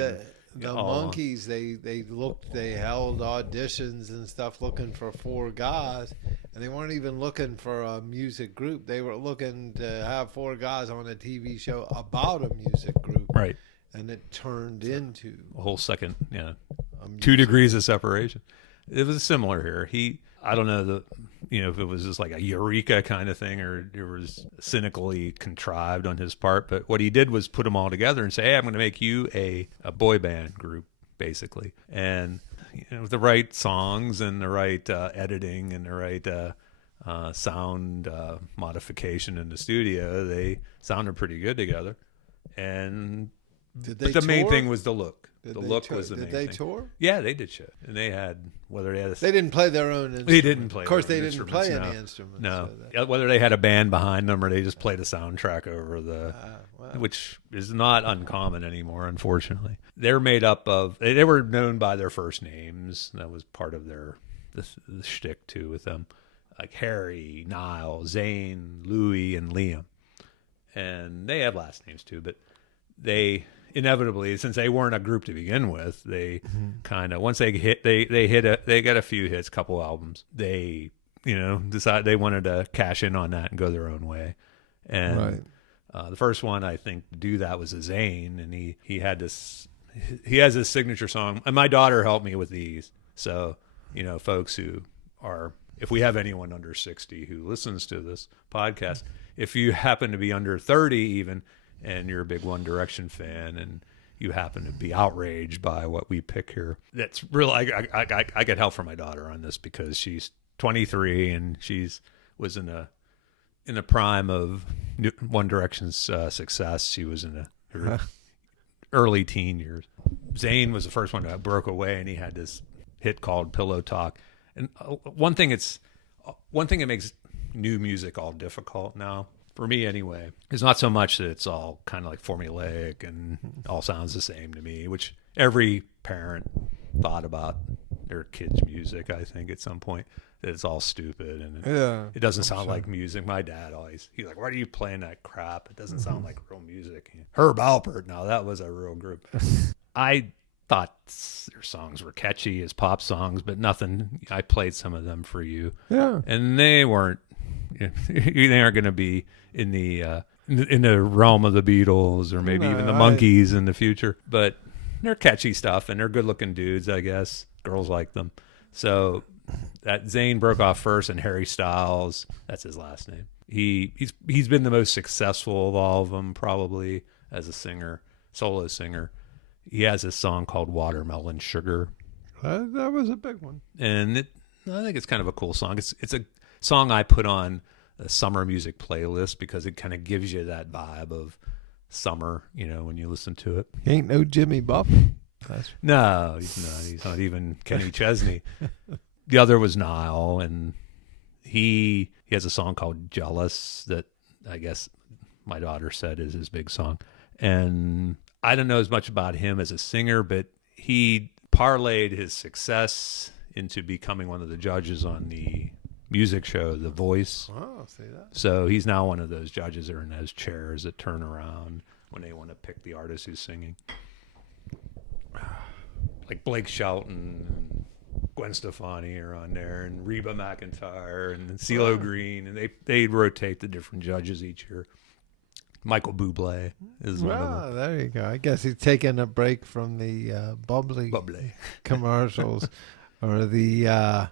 the all- Monkees. They held auditions and stuff looking for 4 guys, and they weren't even looking for a music group. They were looking to have 4 guys on a TV show about a music group, Right. and it turned into A whole second, a 2 music- degrees of separation. It was similar here. I don't know if it was just like a eureka kind of thing or it was cynically contrived on his part. But what he did was put them all together and say, hey, I'm going to make you a boy band group, basically. And with the right songs and the right editing and the right sound modification in the studio, they sounded pretty good together. And Did but they the main tour? thing was the look. Did The they look tour? was the main Did they thing. tour? Yeah, they did shit, and they had They didn't play their own instruments. They didn't play Of course, their they own didn't play instruments, any no. instruments. no, so that- Yeah, whether they had a band behind them or they just played a soundtrack over the, wow. which is not uncommon anymore, unfortunately. They're made up of. They were known by their first names. That was part of the shtick too with them, like Harry, Niall, Zane, Louis, and Liam, and they have last names too, but they. Inevitably, since they weren't a group to begin with, they kind of once they got a few hits, couple albums. They decided they wanted to cash in on that and go their own way. And the first one I think to do that was a Zane, and he had this. He has his signature song, and my daughter helped me with these. So folks who are, if we have anyone under 60 who listens to this podcast, if you happen to be under 30 even. And you're a big One Direction fan, and you happen to be outraged by what we pick here. That's real. I get help from my daughter on this because she's 23 and was in the prime of One Direction's success. She was in her early teen years. Zayn was the first one that broke away, and he had this hit called "Pillow Talk." And one thing that makes new music all difficult now. For me, anyway, it's not so much that it's all kind of like formulaic and all sounds the same to me, which every parent thought about their kids' music, I think, at some point, that it's all stupid and it doesn't sound like music. My dad he's like, why are you playing that crap? It doesn't sound like real music. Herb Alpert, now that was a real group. I thought their songs were catchy as pop songs, but nothing. I played some of them for you. Yeah. And they weren't. They aren't going to be in the realm of the Beatles or maybe even the Monkees in the future. But they're catchy stuff, and they're good-looking dudes, I guess. Girls like them. So that Zayn broke off first, and Harry Styles, that's his last name. He's been the most successful of all of them, probably, as a singer, solo singer. He has this song called Watermelon Sugar. That was a big one. And I think it's kind of a cool song. It's a song I put on a summer music playlist because it kind of gives you that vibe of summer, when you listen to it. He ain't no Jimmy Buff. No, he's not even Kenny Chesney. The other was Niall, and he has a song called Jealous that I guess my daughter said is his big song. And I don't know as much about him as a singer, but he parlayed his success into becoming one of the judges on the music show The Voice. Oh, see that. So he's now one of those judges that are in those chairs that turn around when they want to pick the artist who's singing. Like Blake Shelton and Gwen Stefani are on there, and Reba McEntire and CeeLo Green, and they rotate the different judges each year. Michael Bublé is one of them. There you go. I guess he's taking a break from the bubbly commercials or the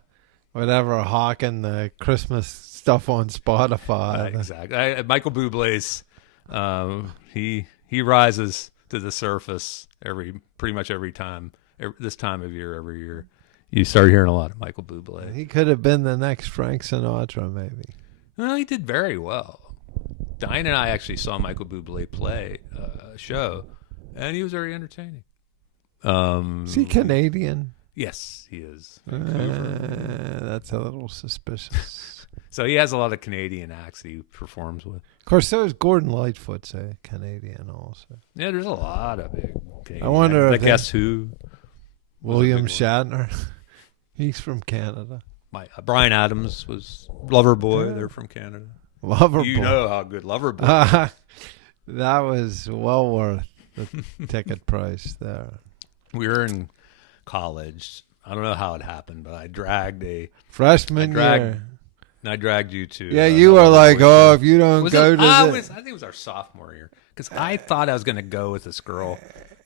whatever hawking the Christmas stuff on Spotify. Exactly. Michael Bublé's he rises to the surface pretty much every time. This time of year, every year, You start hearing a lot of Michael Bublé. He could have been the next Frank Sinatra, maybe. Well, he did very well. Diane and I actually saw Michael Bublé play a show, and he was very entertaining. Is he Canadian? Yes, he is. That's a little suspicious. So he has a lot of Canadian acts that he performs with. Of course, so is Gordon Lightfoot's a Canadian also. Yeah, there's a lot of big Canadian I wonder acts. if Like Guess Who? William Shatner. He's from Canada. Bryan Adams was Loverboy. They're from Canada. Loverboy. You know how good Loverboy is. That was well worth the ticket price there. We were in college. I don't know how it happened, but I dragged Freshman year. I dragged you to. Yeah, you were like, oh, if you don't go to I think it was our sophomore year. Because I thought I was going to go with this girl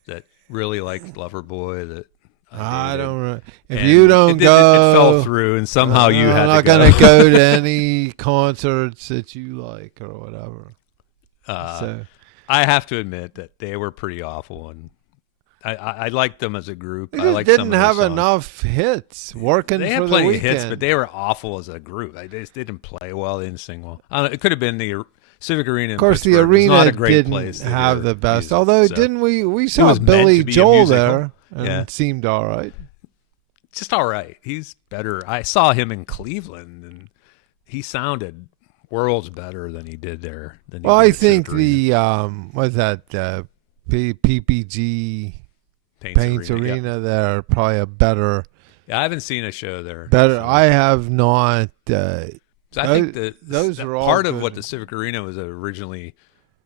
that really liked Loverboy. That I don't know. If and you don't go. It fell through, and somehow you had to go. I'm not going to go to any concerts that you like or whatever. So I have to admit that they were pretty awful, and I liked them as a group. They I just liked didn't some of their have songs. enough hits working They for had the plenty of weekend. hits, but they were awful as a group. They just didn't play well. They didn't sing well. I don't know, it could have been the Civic Arena. Of course, the Pittsburgh was arena not a great didn't place to have hear the best. music, Although, so didn't we it saw was meant Billy to be a Joel musical. there, and Yeah. it seemed all right. just all right. He's better. I saw him in Cleveland, and he sounded worlds better than he did there. Well, I think the what's that PPG Paints Arena Yeah. there probably a better. Yeah, I haven't seen a show there. Better. I have not. So I think those that are all part of good. what the Civic Arena was originally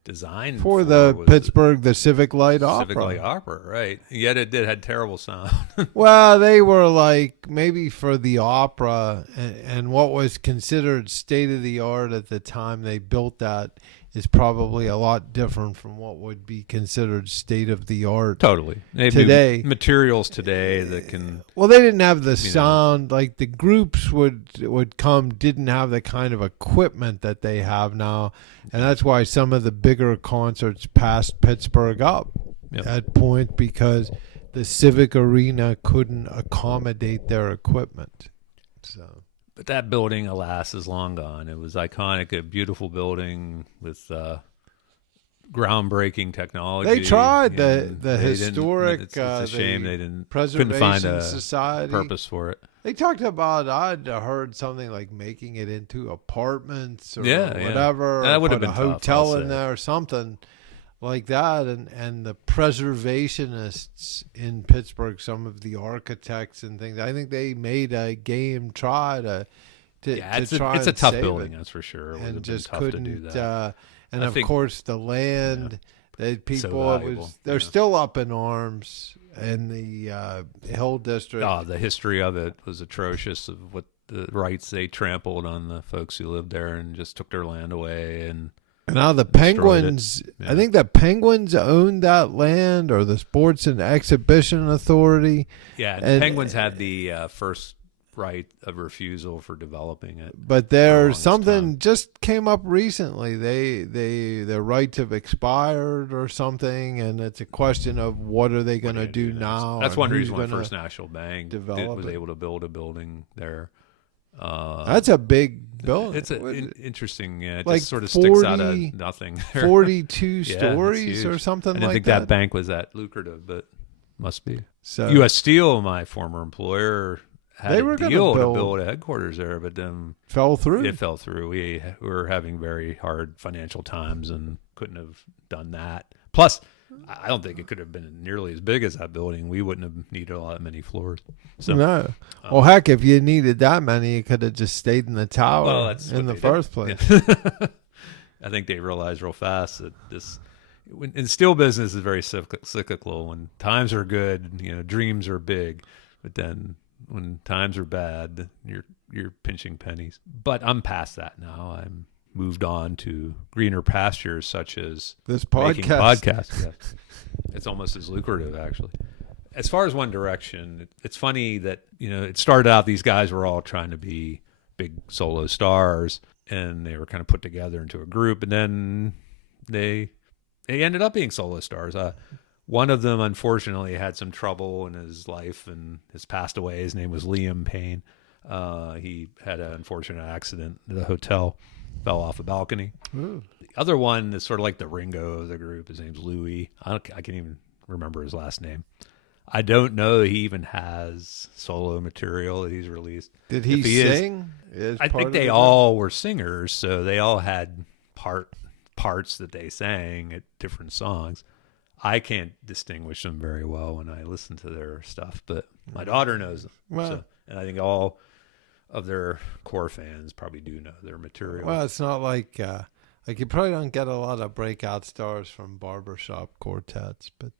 designed For the was Pittsburgh, the Civic Light Civic Opera. Light Opera, right? Yet it had terrible sound. Well, they were like maybe for the opera and what was considered state of the art at the time they built that is probably a lot different from what would be considered state of the art. Totally. They have Today. new materials today that can. Well, they didn't have the know. sound like the groups would come didn't have the kind of equipment that they have now, and that's why some of the bigger concerts passed Pittsburgh up Yep. at point because the Civic Arena couldn't accommodate their equipment. So But that building, alas, is long gone. It was iconic, a beautiful building with groundbreaking technology. they tried the and they didn't- historic. It's a shame they couldn't Preservation find a Society purpose for it. They talked about. I'd heard something like making it into apartments or Yeah, yeah. whatever. That would or have put been a tough, hotel I'll in say. there or something like that. And the preservationists in Pittsburgh, some of the architects and things. I think they made a game try to Yeah, it's try a and tough save building, it, that's for sure. It would have and been just tough to couldn't. do that. And I of think- course, the land. That people, valuable, they're yeah. still up in arms in the Hill District. Oh, the history of it was atrocious of what the rights they trampled on the folks who lived there and just took their land away. And And now the Destroyed it. Penguins, Yeah. I think the Penguins own that land, or the Sports and Exhibition Authority. yeah, the And- Penguins had the first right of refusal for developing it. But Oh, there's it's something time. just came up recently. Their rights have expired or something, and it's a question of what are they going to do now? That's and one who's reason why gonna- First National Bank develop was it. able to build a building there. That's a big building. It's interesting. Yeah, it like just sort of sticks out 40 of nothing. There. 42 Yeah, it's stories or huge. something I didn't like think that bank was that lucrative, but must be. So U.S. Steel, my former employer, had They a were gonna deal to build- build a headquarters there, but then fell through. it fell through. We were having very hard financial times and couldn't have done that. Plus, I don't think it could have been nearly as big as that building. We wouldn't have needed a lot many floors. So, No. Well, heck, if you needed that many, you could have just stayed in the tower well, that's in what the they did. first place. Yeah. I think they realized real fast that in steel business is very cyclical. When times are good, dreams are big, but then when times are bad, you're pinching pennies. But I'm past that now. I'm moved on to greener pastures, such as This making podcast. podcasts. Yes. It's almost as lucrative, actually. As far as One Direction, it's funny that it started out these guys were all trying to be big solo stars, and they were kind of put together into a group, and then they ended up being solo stars. One of them, unfortunately, had some trouble in his life and has passed away. His name was Liam Payne. He had an unfortunate accident at a hotel, fell off a balcony. Ooh. The other one is sort of like the Ringo of the group. His name's Louis. I can't even remember his last name. I don't know he even has solo material that he's released. Did he sing? I think they all were singers, so they all had parts that they sang at different songs. I can't distinguish them very well when I listen to their stuff, but my daughter knows them. Well, So, and I think all of their core fans probably do know their material. Well, it's not like you probably don't get a lot of breakout stars from barbershop quartets, but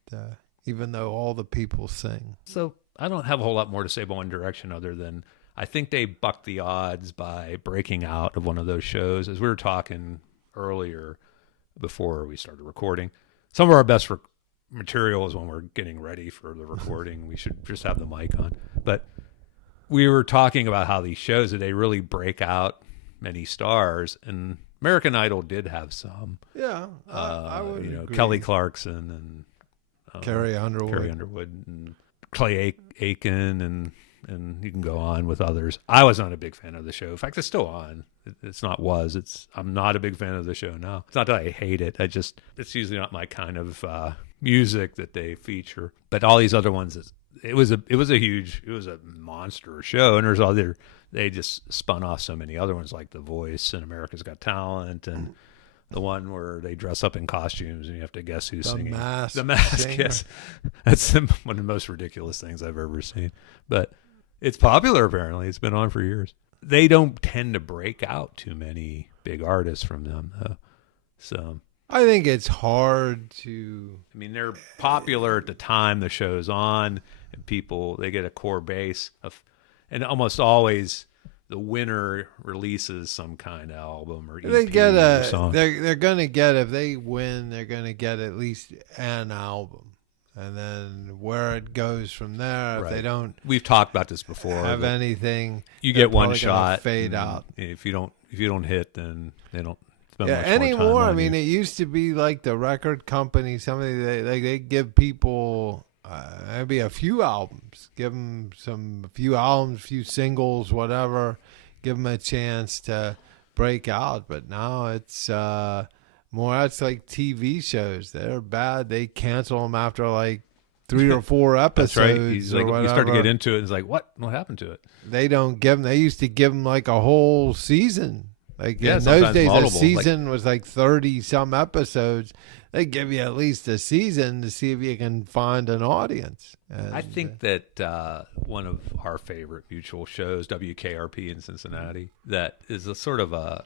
even though all the people sing. So I don't have a whole lot more to say about One Direction other than I think they bucked the odds by breaking out of one of those shows. As we were talking earlier before we started recording, some of our best material is when we're getting ready for the recording. We should just have the mic on. But we were talking about how these shows, that they really break out many stars, and American Idol did have some. Yeah, I would agree. Kelly Clarkson and Carrie Underwood and Clay Aiken, and you can go on with others. I was not a big fan of the show. In fact, it's still on. I'm not a big fan of the show now. It's not that I hate it. It's usually not my kind of music that they feature. But all these other ones, it was a monster show, and they just spun off so many other ones like The Voice and America's Got Talent, and the one where they dress up in costumes and you have to guess who's singing. The Mask, yes. That's one of the most ridiculous things I've ever seen. But it's popular, apparently. It's been on for years. They don't tend to break out too many big artists from them, though. So I think it's hard to... I mean, they're popular at the time the show's on, and they get a core base of... And almost always the winner releases some kind of album or EP or song. They're going to get, if they win, they're going to get at least an album. And then where it goes from there, if they don't... We've talked about this before. Have anything... You get one shot. Fade out. If you don't hit, then they don't... Anymore. I mean, it used to be like the record company. They give people maybe a few albums, give them a few albums, few singles, whatever. Give them a chance to break out. But now it's more. It's like TV shows. They're bad. They cancel them after like 3 or 4 episodes. That's right. You start to get into it. And it's like, what happened to it? They don't give them. They used to give them like a whole season. Like in those days, multiple. a season was like 30-some episodes. They give you at least a season to see if you can find an audience. And I think that one of our favorite mutual shows, WKRP in Cincinnati, that is a sort of a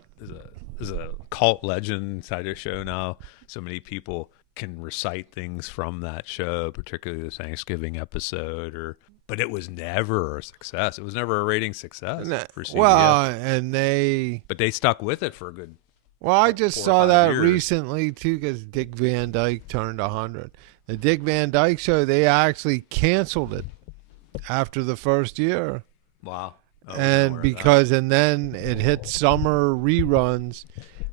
cult legend side of show now. So many people can recite things from that show, particularly the Thanksgiving episode, but it was never a success. It was never a rating success for CBS. Well, but they stuck with it for a good. Well, I just saw that years. recently too, because Dick Van Dyke turned 100. The Dick Van Dyke Show, they actually canceled it after the first year. Wow. And then it hit summer reruns,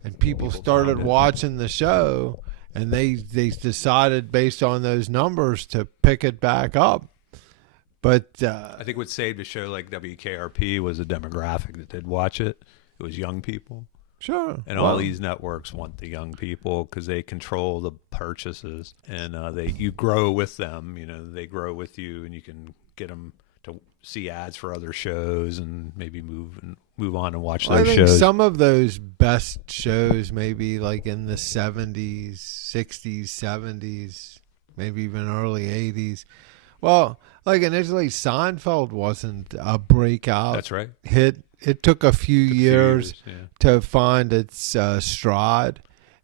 and people started watching the show, and they decided based on those numbers to pick it back up. But I think what saved a show like WKRP was a demographic that did watch it. It was young people. Sure. And all these networks want the young people because they control the purchases, and you grow with them. You know, they grow with you, and you can get them to see ads for other shows and maybe move on and watch those shows. I think some of those best shows, maybe like in the 70s, 60s, 70s, maybe even early 80s. Well, like initially, Seinfeld wasn't a breakout That's right. hit. It took a few years to find its stride.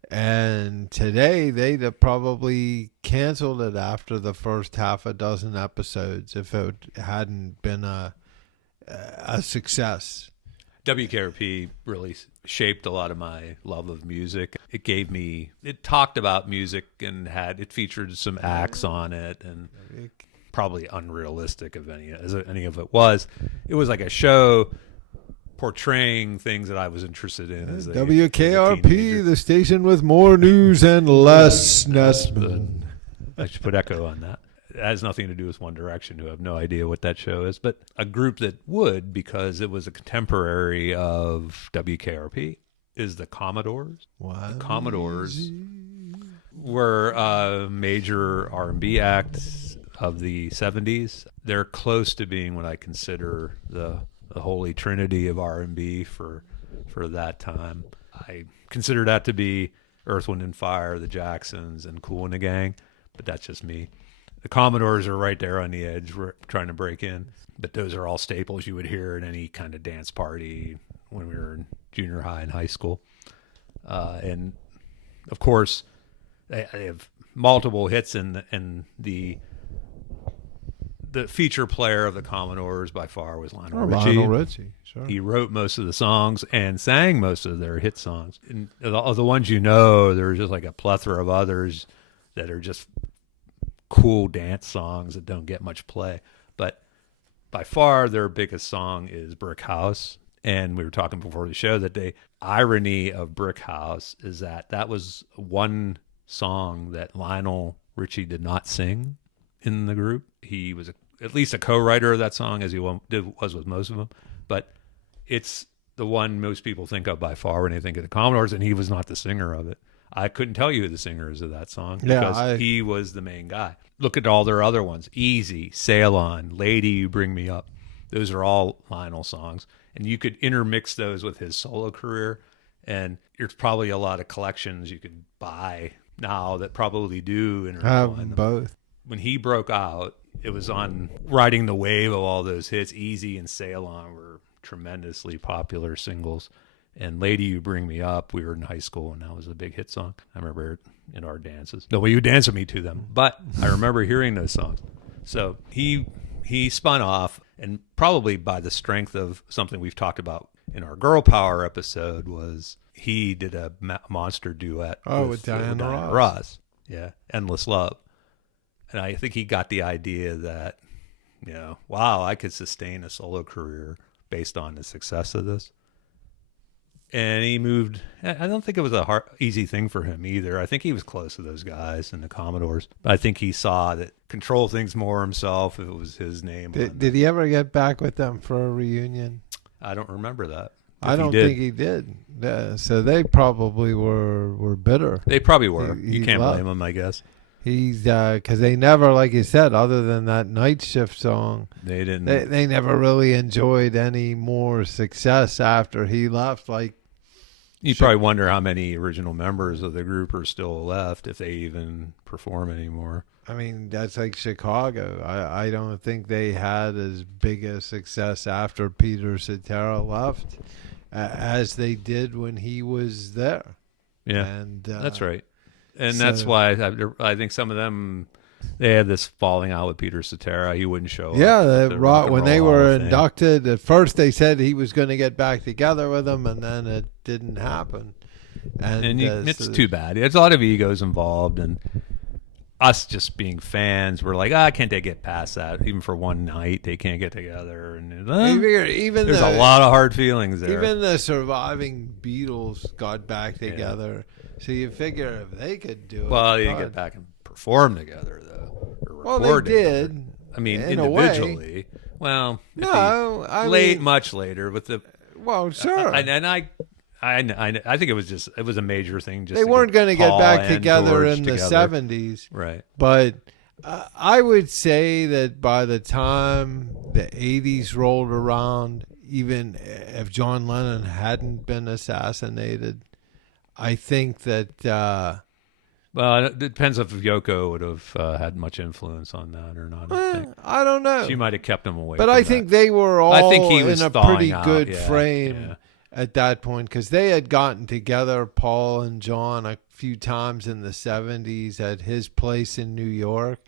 And today, they'd have probably canceled it after the first half a dozen episodes if it hadn't been a success. WKRP really shaped a lot of my love of music. It talked about music and it featured some acts on it, and probably unrealistic as any of it was. It was like a show portraying things that I was interested in. As WKRP, the station with more news and less Nessman. I should put echo on that. It has nothing to do with One Direction, who have no idea what that show is, but a group that would, because it was a contemporary of WKRP, is the Commodores. Wow. The Commodores were a major R&B act of the 70s. They're close to being what I consider the holy trinity of R&B for that time. I consider that to be Earth, Wind, and Fire, the Jacksons, and Kool and the Gang, but that's just me. The Commodores are right there on the edge. We're trying to break in, but those are all staples you would hear in any kind of dance party when we were in junior high and high school. And of course, they have multiple hits, and the feature player of the Commodores by far was Lionel Richie. Lionel Richie, sure. He wrote most of the songs and sang most of their hit songs. And of the ones you know, there's just like a plethora of others that are just cool dance songs that don't get much play. But by far, their biggest song is Brick House. And we were talking before the show that the irony of Brick House is that was one song that Lionel Richie did not sing in the group. He was at least a co-writer of that song, as he was with most of them. But it's the one most people think of by far when they think of the Commodores, and he was not the singer of it. I couldn't tell you who the singer is of that song because he was the main guy. Look at all their other ones. Easy, Sail On, Lady, You Bring Me Up. Those are all Lionel songs. And you could intermix those with his solo career. And there's probably a lot of collections you could buy now that probably do intertwine them. Both. When he broke out, it was on riding the wave of all those hits. Easy and Sail On were tremendously popular singles. And Lady, You Bring Me Up, we were in high school, and that was a big hit song. I remember it in our dances. Nobody would dance with me to them, but I remember hearing those songs. So he spun off, and probably by the strength of something we've talked about in our Girl Power episode was he did a monster duet with Diana Ross. Yeah, Endless Love. And I think he got the idea that, wow, I could sustain a solo career based on the success of this. And he moved. I don't think it was a easy thing for him either. I think he was close to those guys in the Commodores. But I think he saw that control things more himself if it was his name. Did he ever get back with them for a reunion? I don't remember that. I don't think he did. So they probably were bitter. They probably were. You can't blame him, I guess. He's because they never, like you said, other than that Night Shift song, they didn't. They never really enjoyed any more success after he left. Like you probably wonder how many original members of the group are still left, if they even perform anymore. I mean, that's like Chicago. I don't think they had as big a success after Peter Cetera left as they did when he was there. Yeah, and that's right. And that's why I think some of them, they had this falling out with Peter Cetera. He wouldn't show up. Yeah, when they were inducted, at first they said he was going to get back together with them, and then it didn't happen. And it's too bad. There's a lot of egos involved, and us just being fans, we're like, can't they get past that? Even for one night, they can't get together. And there's a lot of hard feelings there. Even the surviving Beatles got back together. Yeah. So you figure if they could do it. Well, they didn't get back and perform together, though. Well, they did. I mean, individually. Well, no, much later with the. Well, sure. I think it was a major thing. They weren't going to get back together in the 70s, right? But I would say that by the time the 80s rolled around, even if John Lennon hadn't been assassinated, I think that. Well, it depends if Yoko would have had much influence on that or not. I don't know. She might have kept him away. But I think they were all in a pretty good frame. Yeah. At that point, because they had gotten together, Paul and John, a few times in the 70s at his place in New York.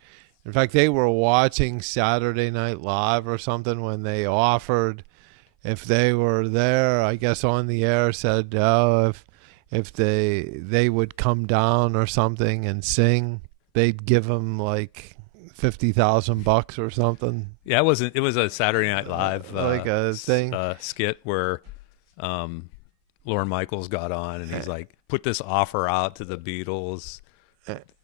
In fact, they were watching Saturday Night Live or something when they offered, if they were there, I guess on the air, said, if they would come down or something and sing, they'd give them like $50,000 or something. Yeah, it was a Saturday Night Live like a thing skit where Lorne Michaels got on and he's like, put this offer out to the Beatles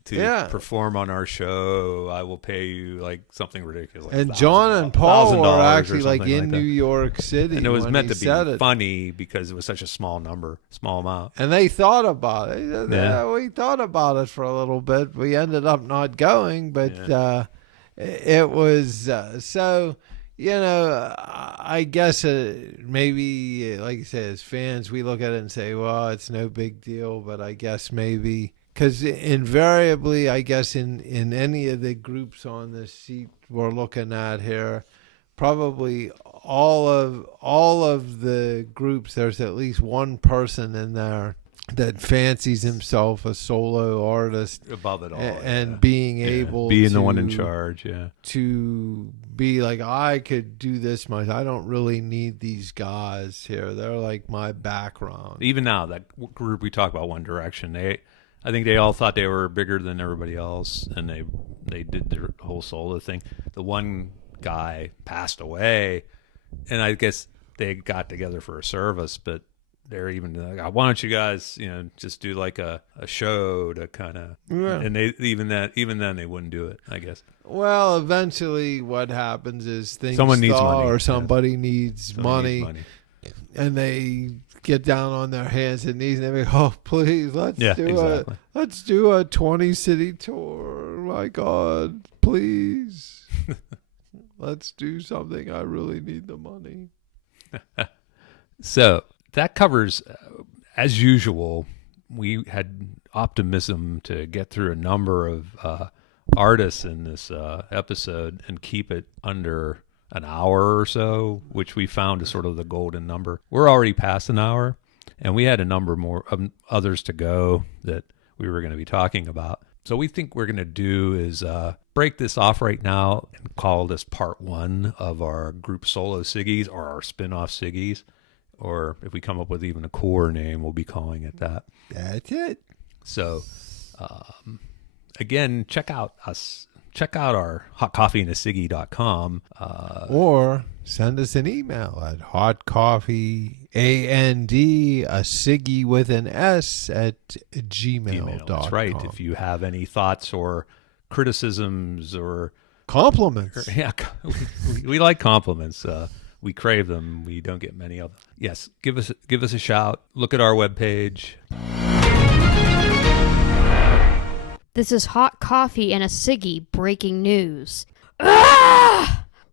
to perform on our show. I will pay you like something ridiculous. Like and John and Paul were actually like in New York City. And it was meant to be it. funny because it was such a small amount. And they thought about it. We thought about it for a little bit. We ended up not going, but it was so... I guess maybe, like you said, as fans, we look at it and say, well, it's no big deal. But I guess maybe, because invariably, I guess in any of the groups on the sheet we're looking at here, probably all of the groups, there's at least one person in there that fancies himself a solo artist above it all, and being able being to, the one in charge, to be like, I could do this myself. I don't really need these guys here. They're like my background. Even now, that group we talk about, One Direction, I think they all thought they were bigger than everybody else, and they did their whole solo thing. The one guy passed away, and I guess they got together for a service, but they're even like, why don't you guys, just do like a show to kind of, and they even then they wouldn't do it, I guess. Well, eventually what happens is someone needs money, or somebody needs money, and they get down on their hands and knees and they go, oh, please, let's do a 20-city tour. My God, please. Let's do something. I really need the money. So that covers, as usual, we had optimism to get through a number of artists in this episode and keep it under an hour or so, which we found is sort of the golden number. We're already past an hour, and we had a number more others to go that we were going to be talking about. So we think we're going to do is break this off right now and call this part one of our group solo Siggys, or our spin-off Siggys. Or if we come up with even a cooler name, we'll be calling it that. That's it. So, again, check out us. Check out our hotcoffeeandasiggy.com. Or send us an email at hotcoffeeand, with an S, at gmail.com. That's right. If you have any thoughts or criticisms or compliments. We like compliments. We crave them. We don't get many of them. Yes, give us a shout. Look at our webpage. This is Hot Coffee and a Siggy breaking news.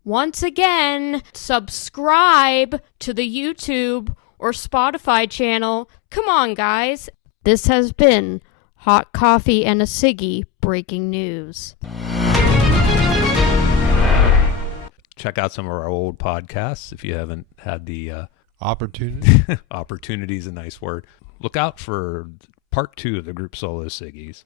Once again, subscribe to the YouTube or Spotify channel. Come on, guys. This has been Hot Coffee and a Siggy breaking news. Check out some of our old podcasts if you haven't had the opportunity. Opportunity is a nice word. Look out for part 2 of the group solo Siggys.